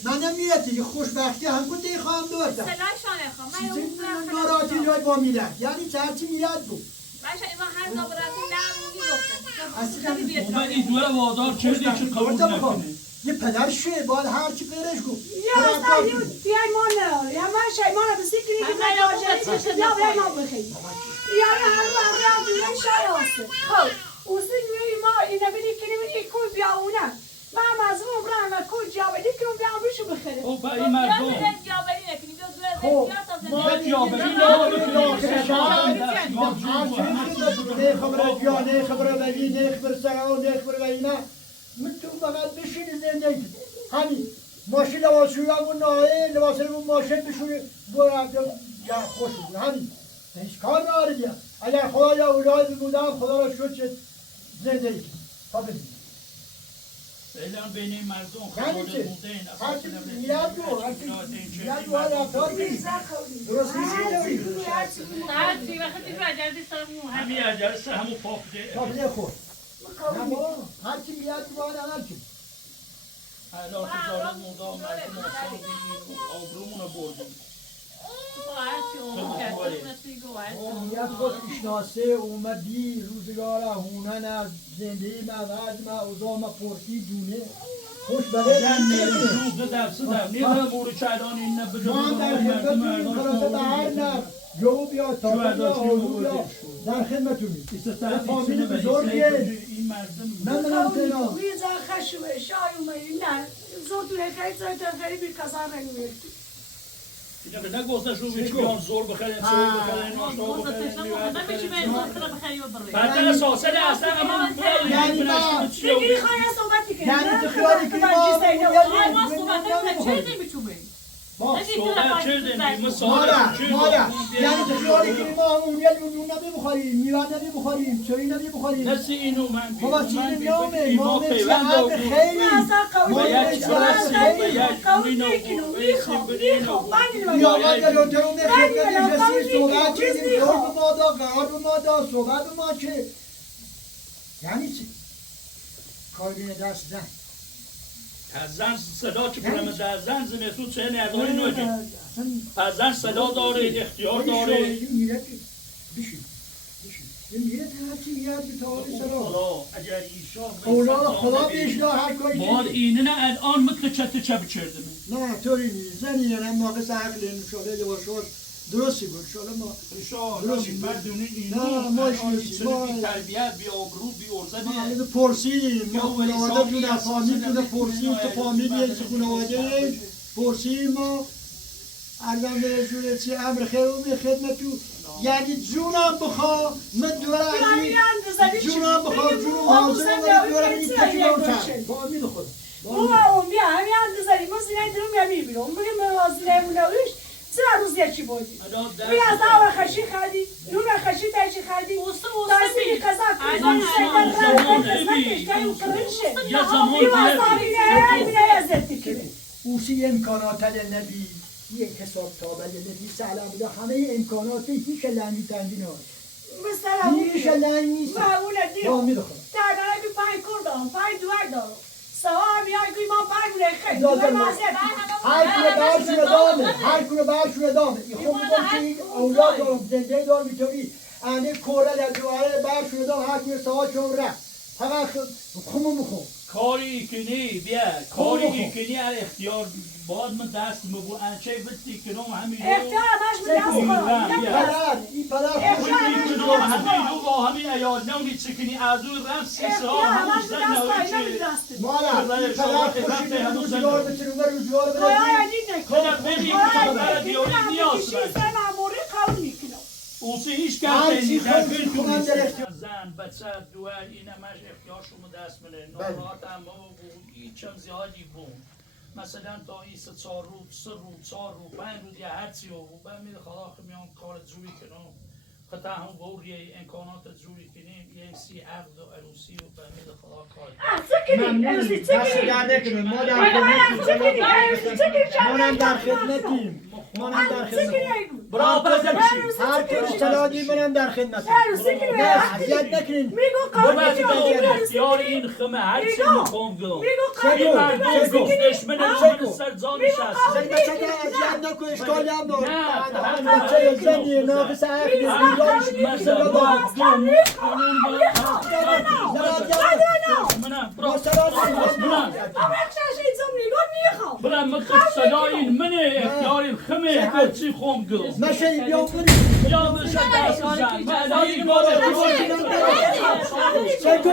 من نمیرتی که خوشبختی هم کنده خواهم دوتا سلاشانه خواهم من ناراتی جای با میرد یعنی چهرچی میرد بود باشه ایما هر دو براتون نمیگی گفتم من این دوره وادار کردی که قبول نکنه یه پدر شه باید هرچی پیرش گفت یا استایو دیای مانه یا من شیمانه بسی کنی که من راجعه چشت یا بیای ما بخیلی یا هر بار را دوره شای آسه خب اوزی میوی ما فایده کنم بیام بشو بخره او با این مردم نه خبر جا نه خبر ولی نه خبر سرا نه خبر ولی نه من تو فقط بشین زندگی همین ماشین لباسشویمون نایه لباسمون ماشین بشوره برو یا خوش بود همین هیچ کار نداره دیگه اگر خدا یا اولاد بودم خدا را شد چه زندگی تا ببینیم فعلا بین این مردم یعنی خدا چه؟ بوده این هرچی میاد رو میاد رو هر رفتار نیست درست نیست هرچی وقتی برگردی سرمون همین اجلس همون پاپده تابله خود هرچی میاد رو هرچی الان تجارت مردم مردم آسان بگیم آبرومون رو بردیم میاد خود اشناسه اومدی روزگار هونن از زندگی مورد ما اوضاع ما پرسی دونه خوش بله شوق درصدم نیمه بورو چران این نبجا ما در خدمتونیم خلاصه به هر نر جو بیا تا بیا حضور بیا در خدمتونیم فامیل بزرگیه این مردم من منم تنام ویزا خشوه شای اومدی نه زور تو خیلی زور تو خیلی بی کازان رنگیرتی اینا که نگوسته شو بیش بیان زور بخرین سوی بخرین آشنا بخرین بعد ساسل اصلا اما یعنی بگی خواهی صحبتی که یعنی تو خیالی که ما صحبت چردیم مادر یعنی تو خیالی که ما اون یه نون نمیخوریم میوه نمیخوریم چایی نمیخوریم نسی اینو من بیم بابا چیزی نامه ما ما پیوند مثل خیلی یا آقا جلوتر اون خدمت نشستی صحبت چیزی دور به مادا قرار به مادا صحبت به ما چه یعنی چی؟ کار بینه دست زن از زن صدا که برم در زن زنسو چه نداری نوجه از زن صدا داره اختیار داره بشین میره هرچی میاد به تعالی سلام خدا اگر ایشان اولا خدا بیشنا هر کاری مال اینه نه الان مثل چت چپ چردمه نه طوری نیست زنی یعنی ناقص عقل انشاءالله لباشوار درستی بود انشاءالله ما درست مردونه نه ما بی تربیت بی آبرو بی ما ارزه پرسیدیم ما خانواده جون فامیل جون پرسیم تو فامیل چه خانواده پرسیم ما ارزم به جون چی امر خیر و خدمتو یعنی جونم بخوا من دوره جونم بخوا جونم حاضر من دوره این تکیلام کرد با امید خدا او بیا همین اندازه ما زینای درم یا میبینم میگم من واسه نمونهش چرا روزی چی بودی؟ بیا از آور خشی خردی، نون خشی ترچی خردی، داشتی کذا کردن شیطان را قسمتش کردیم کرنشه. بیا از آوینه بیا ازتی کنه. اوسی امکانات نبی یک حساب تابل نبی سلام بده همه امکانات هیچ لنگی تنگی نه. مثلا هیچ لنگی نیست. معونه با امید دیو. خدا. تردای بی پای کردم، پای دوار دارم. سوار بیای گوی ما پای بوده خیلی. دوار مازیت. هر کنه برشونه دامه این خود میگم که این اولاد دارم زنده دارم اینطوری انه کوره در دواره برشونه دام هر کنه سوال چون رفت فقط خمو مخون کاری کنی بیا کاری کنی هر اختیار باید من دست مبو انچه بتی کنم همین اختیار همش به دست خواهد. این پدر کنم همین رو با همین ایال نونی چکنی از او رفت سی سال همون زن نوی چه مالا این پدر خوشی روزگار بتونم روزگار خدا ببین که برای دیوری نیاز اوسی هیچ کسی در فیلم زن بچه دوار این همش اختیار شما دست منه نورات اما بود هیچم زیادی بود مثلا تا این 4 روز 3 روز 4 روز 5 روز یا هر چی بود بعد میره خدا میام کار جوری کنم خطا هم گوری امکانات جوری کنیم یه سی عقد و عروسی و بعد میره خدا کار منم در خدمتیم برا هر کس تلادی منم در خدمتیم اذیت نکنین اختیار این خمه هر چی میخوام گلم این مردم گفتش من سرزان نشست اذیت نکن اشکالی هم دار بچه زنی ناقص عقلی برا مخد صدای منه اختیار این خمه هر چی خوام گلم مشه بیام بریم یا بشه دست زن بعد این بار سیکو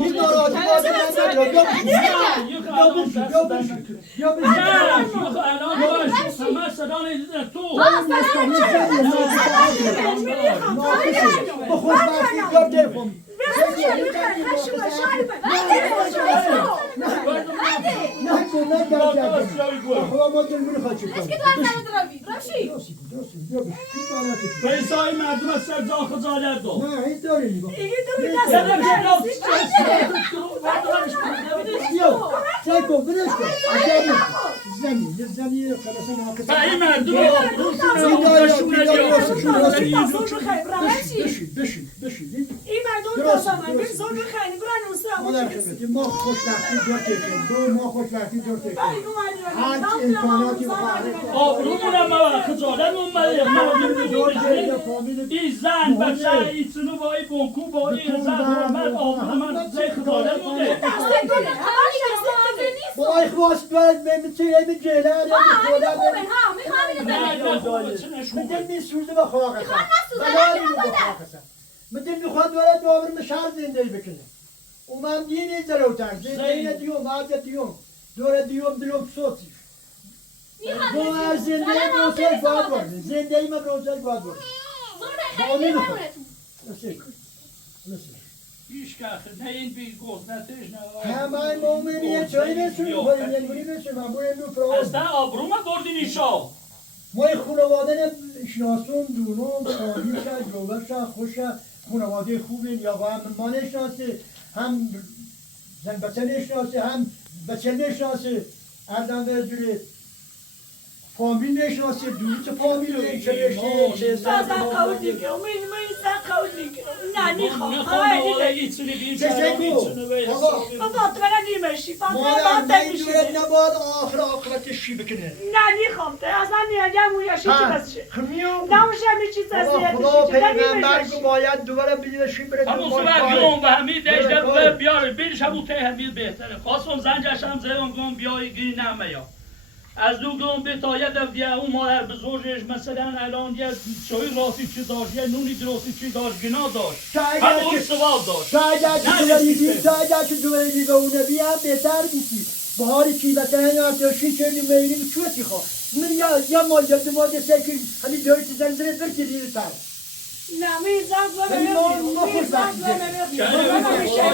این ناراحتی باید یا پیسای مردم از سر جا خجالت دو نه این داری سیکو برش کن زمین خلاصه این مردم این مردم داشتن بیر زور بخیلی برن اونسا ما خوشبختی دور تکن ما خوشبختی دور تکن هر امکاناتی آبرومونم خجالت اومده این زن بچه ایتونو با این بونکو با این زن محمد آبرومون خجالت اومده با ای خواست باید به تیره به جهله بدل می سوزه با خواهد بدل می خواهد باید دوباره مشهر زنده بکنه اومم دینی جلوتر زنده دیوم آجه دیوم دوره دیوم دلوم سوتی دوار زنده بروسل باید برده زنده ای من بروسل باید برده باید نمیخواد هیچ که نه این بی گفتنتش نه همه مومنیه چایی نسونی بخوریم یعنی بسیم من باید نو پرام از نه آبرومه بردی نیشا ما خانواده شناسون دونم خواهیشن جوبشن خوشن خانواده خوبه یا هم ما نشناسه هم زن بچه نشناسه هم بچه نشناسه ارزم به جوره فامیل نشناسه دوست فامیل چه زن قول دیگه من زن قول دیگه نه میخوام بابا تو برای نیمشی مادر میدونید نباید آخر آخرتش چی بکنه نه میخوام تو اصلا نیاگم اون یاشی چی بس شه خمیون نموشه همی چیز از خدا نیاگم پیغمبر گو باید دوباره بدیدشی بره همون صبح گم و همین دشته بیاره بیرش همون ته همین بهتره خواستم زنجش هم زیرم گم بیایی گیری نمیا از دو گم به تایه دیگه اون مادر بزرگش مثلا الان یه چای راستی چی داشت یه نونی درستی چی داشت گنا داشت همون سوال داشت تا که دوباره به اونه بیام بهتر بیسی بهاری چی بتنه نارتوشی چردی میریم چوتی خواه من یا مال یا دو مال سکر همین دوری تو زن زنه برکی دیر تر نه می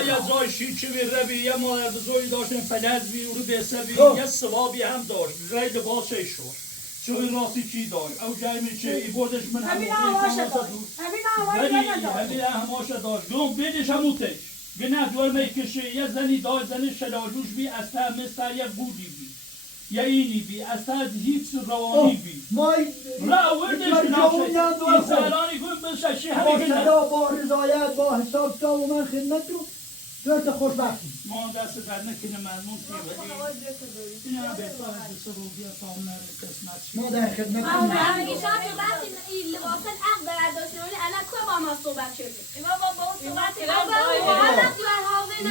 یا جای شیچی بی ربی یه مادر بزرگی داشتن فلز بی رو بسه بی یه سوابی هم داشت غیر لباسه شد چوی راستی چی داشت او جایمی چه ای بردش من همین آواشه داشت همین هماشه داشت گم بیدش هموتش گناه دور میکشه یه زنی داشت زنی شلاجوش بی اصلا مثل یه بودی بی یا اینی بی اصلا هیچ روانی بی را وردش نفشه انسانانی گویم بششی همین با رضایت با حساب تا و من خدمت رو دورت خوشبختی ما دست در نکنه مضمون که این هم بهتر از سروگی سامنر قسمت شد ما در خدمت اگه شاید تو وقتی این لباس عقل برداشته ولی الان که با ما صحبت شدیم اینا با صحبت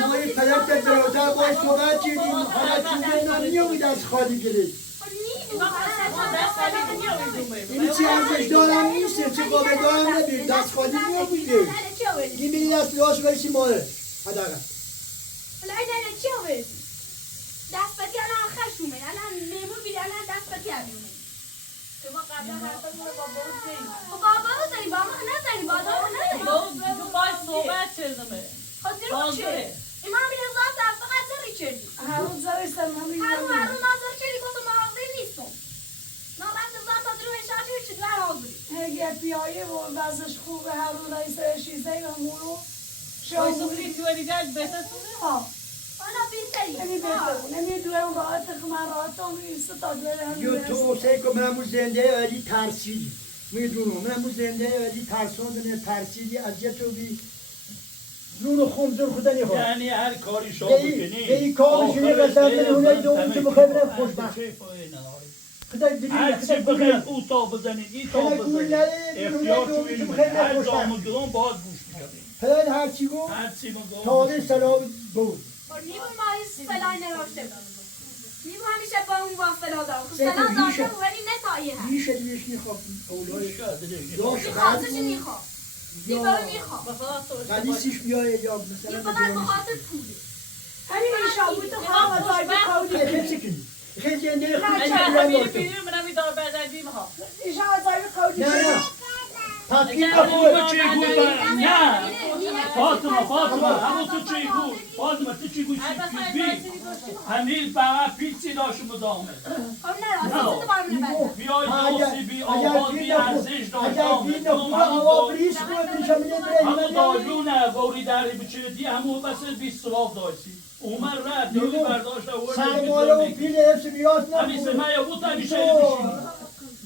ما این پیام که برادر باید صحبت کردیم حالا چیزی اینا نیامید از خالی گرید این چی ارزش دارم نیسته چه قابل دارم نبید دست خالی نیامید این بینید از لباس برسی ماره حداقل حالا این چی رو برسیم دست بدی الان خشومه الان میمون بیدی الان دست بدی همیونه شما قبلا حرفتون رو با بابا زنیم خب بابا رو زنی بابا نزنی بابا رو نزنی تو باید صحبت چردمه خب دیرو چه؟ ایمان بیده زاد در فقط زری چردی هرون زری سلمانی هرون نظر چردی که تو محاضر نیستم نامت زاد تا دیرو اشاره چردی در حاضری اگه بیایی و وزش خوبه هرون رئیس شیزه و مورو شاید تو دیگر بهتر ها آنا بیتری نمیدونه اون راحت من راحت هم ایسته تا دوره همین یو تو سیکو من همون زنده علی ترسیدی میدونم من همون زنده علی ترساندنه ترسیدی از یه تو بی نون خمزون خدا نیخواد یعنی هر کاری شما بکنی به این کار شنی قسم من اونه دوم که بخواه برم خوشبخت خدا هر چی بخیر او تا بزنید این تا بزنید اختیار تو این هر دام گرام باید گوش میکنید پدر هرچی گفت هرچی مگام تاوه سلام بود نیمون مایی سلای نراشته نیمون همیشه با اون واسطه دارم خب سلام داشته بود ولی نتایه هم ریشه دیش میخواب اولای گوش کرده داشت خواستش میخوام دیگه میخوام مثلا تو قلیسیش بیایه یا یه مثلا فقط به خاطر پوله همین ایشا بود تو خواه و زایده قولی خیلی چکنی خیلی زنده نه، خود چه چکنی همین داشته. بیرون منم دار بزنیم ها ایشا و زایده قولی نه نه تطبیق همون نخور تو چی گوی نه فاطمه همون تو چی گوی فاطمه تو چی گوی چی بی همین بقى پیچی داشت مدامه خب نه اصلا تو بارم نبرد بیای دوستی بی آباد بی ارزش اگر داشتم بین خوبه هوا بریش کنه میشه میده همون برای دایلونه گوری دری بچه دی همون بس 20 سواب داشتی اومد رد دوری برداشت و سرمایه و پیل حفظ میراث همین نکنه سمایه بود همیشه بشین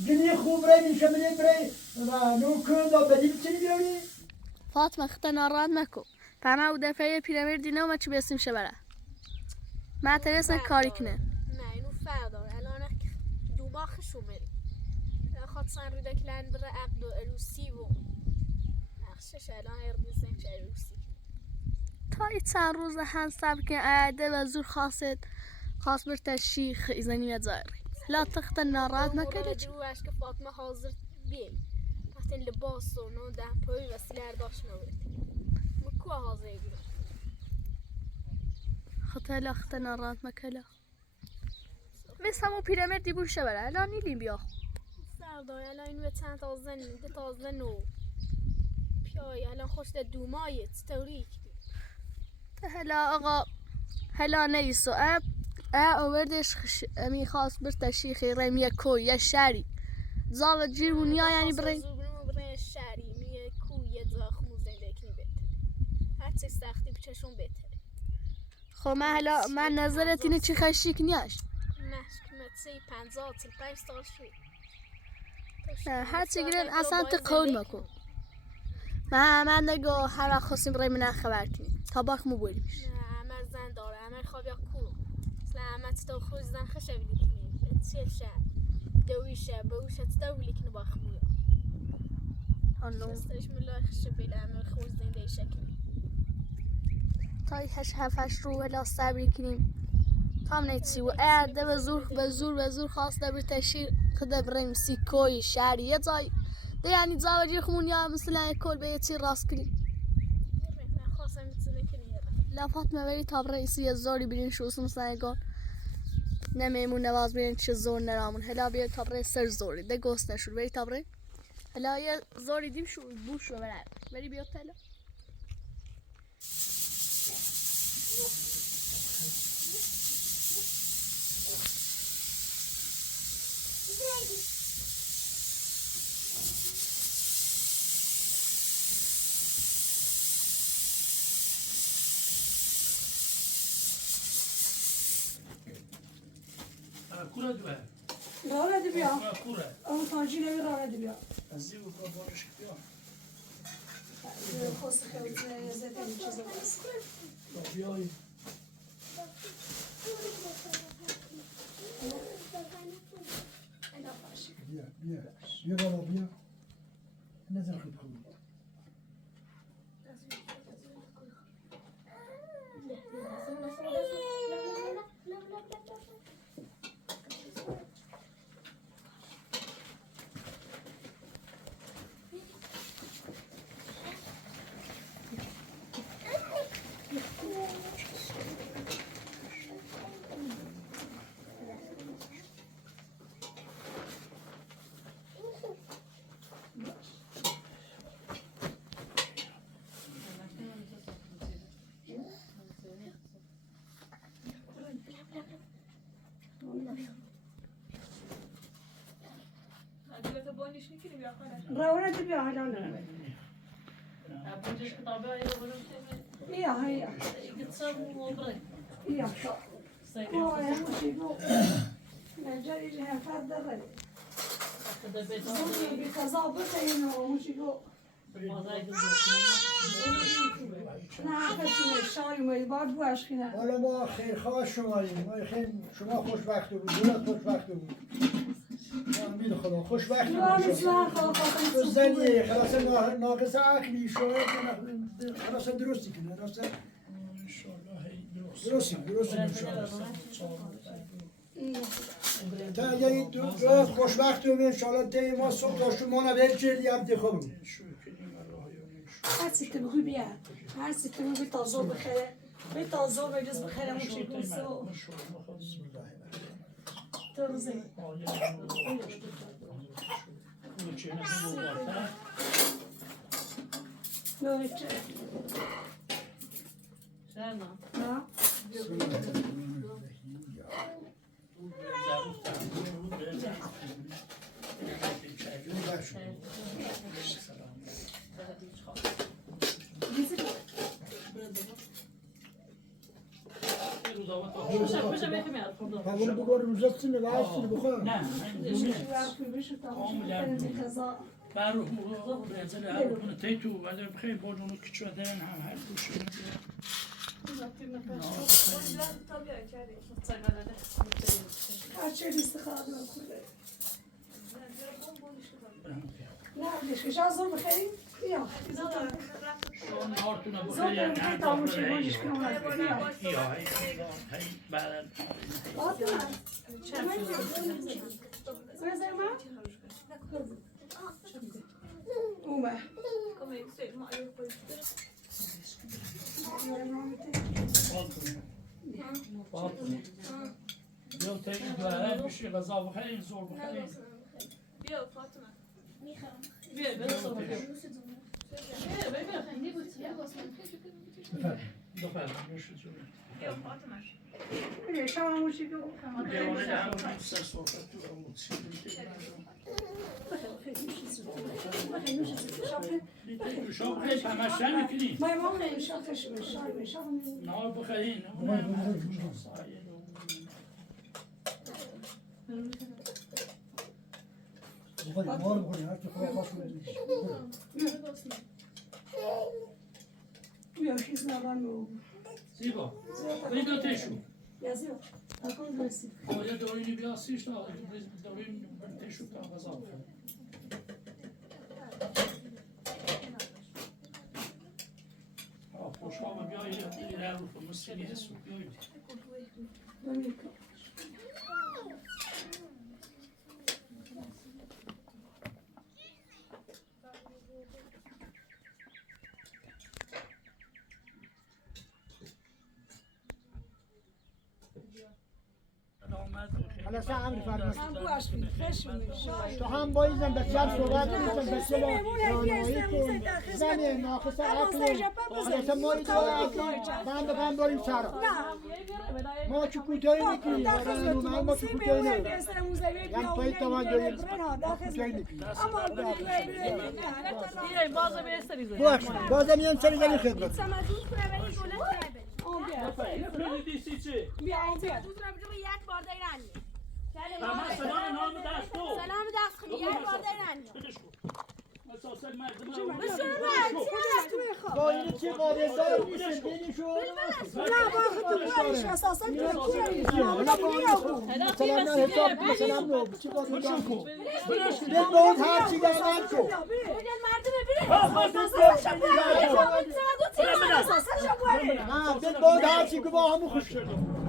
دنیا خوب رای میشه میده برای نو کن دا بدی بچنی بیاری فاطمه خطا ناراحت نکن فهمه او دفعه پیرامید دینه و ما چی بیستیم شه بره ما ترسن کاری کنه نه اینو فرق داره الان دوماخشو میری خاط سن رو دکلن بره عقد و الوسی و نقشش الان اردوزن که الوسی تا ای چند روز هن صبر کن عده و زور خاص بر تشیخ ایزنی میاد زایری لا تخت ناراحت نکرده چی رو که فاطمه حاضر بیم وقتی لباس و نو ده پای وسیله داشت نورد مکو حاضر بیم خطا خطا ناراحت مکلا مثل همون پیرامید دیبون شه بره الان نیلیم بیا سردار الان اینو چند تازه نو پیای الان خوش ده دومایت توریک هلا آقا هلا نیسو اوردش میخواست بر تشیخی رم یک کوی یه شری زاو جیرونیا یعنی برای برای شری میه کوی زاخمو زندگی بهتره هر چه سختی بچشون بهتره خب من نظرت اینه چی خشیک نیاش مشک متسی 55 سال شد نه هر چی گیرن اصلا تو قول مکن من نگو هر وقت خواستیم برای من خبر کنیم تا باک مو بولیمش نه من زن داره من خواب یا کو اصلا تو خوش زن خشه بلی کنیم چه شه دویشه بوشه تو بلی کنه با خمویا آنو استش ملا خشه بلی من خوش زنده شکنیم تا هش هفش رو هلا صبری کنیم تا هم نیتی و عده به زور خواسته بر تشیر خدا بریم سیکوی شهری یه جای ده یعنی زاوجی خمون یا مثلا کل به یه چی راست کنیم من خواستم میتونه کنیم لا فاطمه بری تا رئیسی زوری برین شوسم سایگان نمیمون نواز برین چه زور نرامون هلا بیا تا بری سر زوری ده گوست نشور بری تا بری هلا یه زوری دیم شو بوش رو بری بیا تلا کوره دوه راه بیا کوره اون تانجی نمی راه بیا از این بکن بارش بیا خواست خیلی زده این چیزا بست بیایی بیا بالا بیا نظر خود خود راه بیا حالا نه بونجش کتابه ای رو بیا هیا گفتم موبایل بیا سایه همون گو نجاری هفت داره کده بیت بی قضا بتینو همون گو مازای نه بشینه شایی می باد بوش خینه حالا ما خیرخواه شماییم ما خیلی شما خوشبخت بود دولت خوشبخت بود امید خدا خوشبخت یا بود مثلا خدا تو زنی خلاص ناقص عقلی شما خلاص درستی کنه درسته درستی انشاءالله تا اگه این دو خوشبخت بود انشاءالله تا ما صبح تا شما نبید چلی هم دی خوب هر چی که بگوی بیا هر چی که بگوی تازه بخیره به تازه به جز بخیره اون چی گوزو تازه نه چه نه همون بگو روزت سینه واسه بخور نه بر رزل هر تیتو ولی بخیر بودن کچه دن هم هر گوش هر چه لیست خواهد نکنه نه دیشکش از زور بخیریم بیا شون نارتونه زور بخیر بخیر تاموشی بانیش کنم یا بعد زور ما اومه یا تیتو دواره بشی غذا بخیر زور بخیر بیا فاطمه بیا برسو بیا دختر نوش جون بیا فاطمه بیا شما موشی که دیوانه هم سر صحبت تو رو شو خیلی همش نمیکنی ما ما خیلی شاخش میشم نهار بخرین بخور مار بخوری هر که خواهد خواست بیا خیز نبان رو زیبا ویدو تشو یا زیبا اکن برسی آیا دورینی بیاسیش تا دورین تشو تا غذا بخرین خوشحال بیایی در رو مسیحی هستو بیایی دونیکا حالا سه عمری فرماش هم بواش بید خشم تو هم بایزن بسیار صحبت میکنم بسیار رانمایی کن زنی ناخصه عقل حالا مایی تو من بگم بریم سرا ما چو کوتاهی میکنیم ما چو کوتاهی نمیکنیم یعنی توی توان داریم کوتاهی میکنیم بیاین بازم یه سری زنی باش بازم یه سری زنی خدمت سمدون کنه ولی دولت نبری بیا دوست دارم بجا یک بار دیرانی سلام دست کنی یک بار دیرانی با این چی قابل دار نیست بینیشو نه با خود بواریش اساسا تو کوریش سلام نه حساب سلام نو چی قابل دار به بود هر چی دارم کو نه به بود هر چی که با همون خوش شد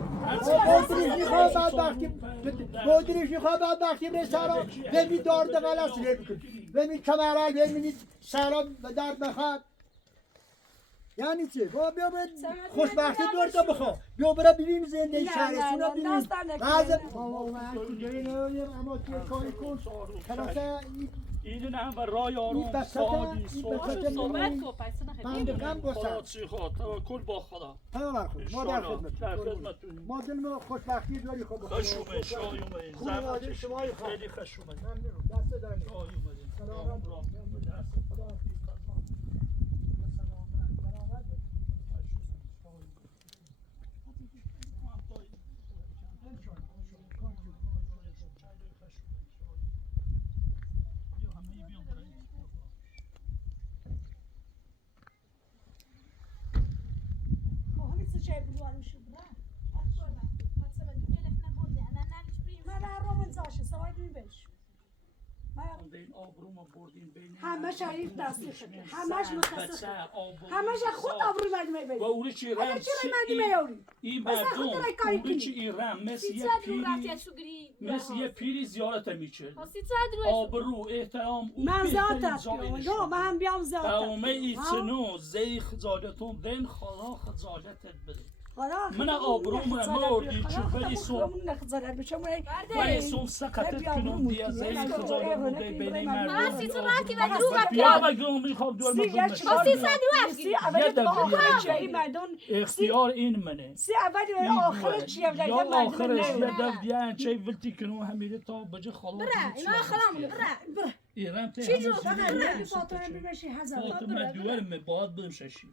بودریش میخواه بعد وقتی به سرا بمی دارد غلط نمیکنی بمی کمرال بمی سرا درد نخواد یعنی چه؟ بیا خوشبختی دورتا بخواه بیا برا ببینیم زندگی شهرستون رو ببینیم لازم اما توی کاری کن خلاصه این هم و رای آروم سادی صحبت کن پیسه من بگم گستر پادشی خواه توکل با خدا همه خود ما در خدمت خدمتونیم ما دل خوشبختی داری خود بخواه خشومه شایومه خوبی نادر شمایی خواه خیلی خشومه ممنونم دست داریم شایومه سلامت همه شریف دستی شده همش مخصص همش خود آبرو مردم و اولی چی رم چرا مردم میاری این مردم اولی چی این رم مثل یک پیری مثل یه پیری زیارت میکرد هستی چه دروی آبرو احترام او من بهترین زیادت جای بیام نشان یا من هم بیام زیادت قومه ایتنو زی خجالتون دن خدا خجالتت بده من آبروم مردی چوبری سو ولی سو سقطت کنم دیا زی خجالت بوده بین مردم هستی تو راکی و درو و بیا پیاد بگم میخوام دور مردم هستی چه دروی اختیار این منه سی اولی و آخر چی هم یا آخرش یه دف دیان چه ولتی کنم همیشه تا بجه خلاص بره اینا خلامونه بره ایران ته چی جو؟ همه فقط چیز نمی فاطمه بمشی هزار فاطمه دوار می باید برم ششی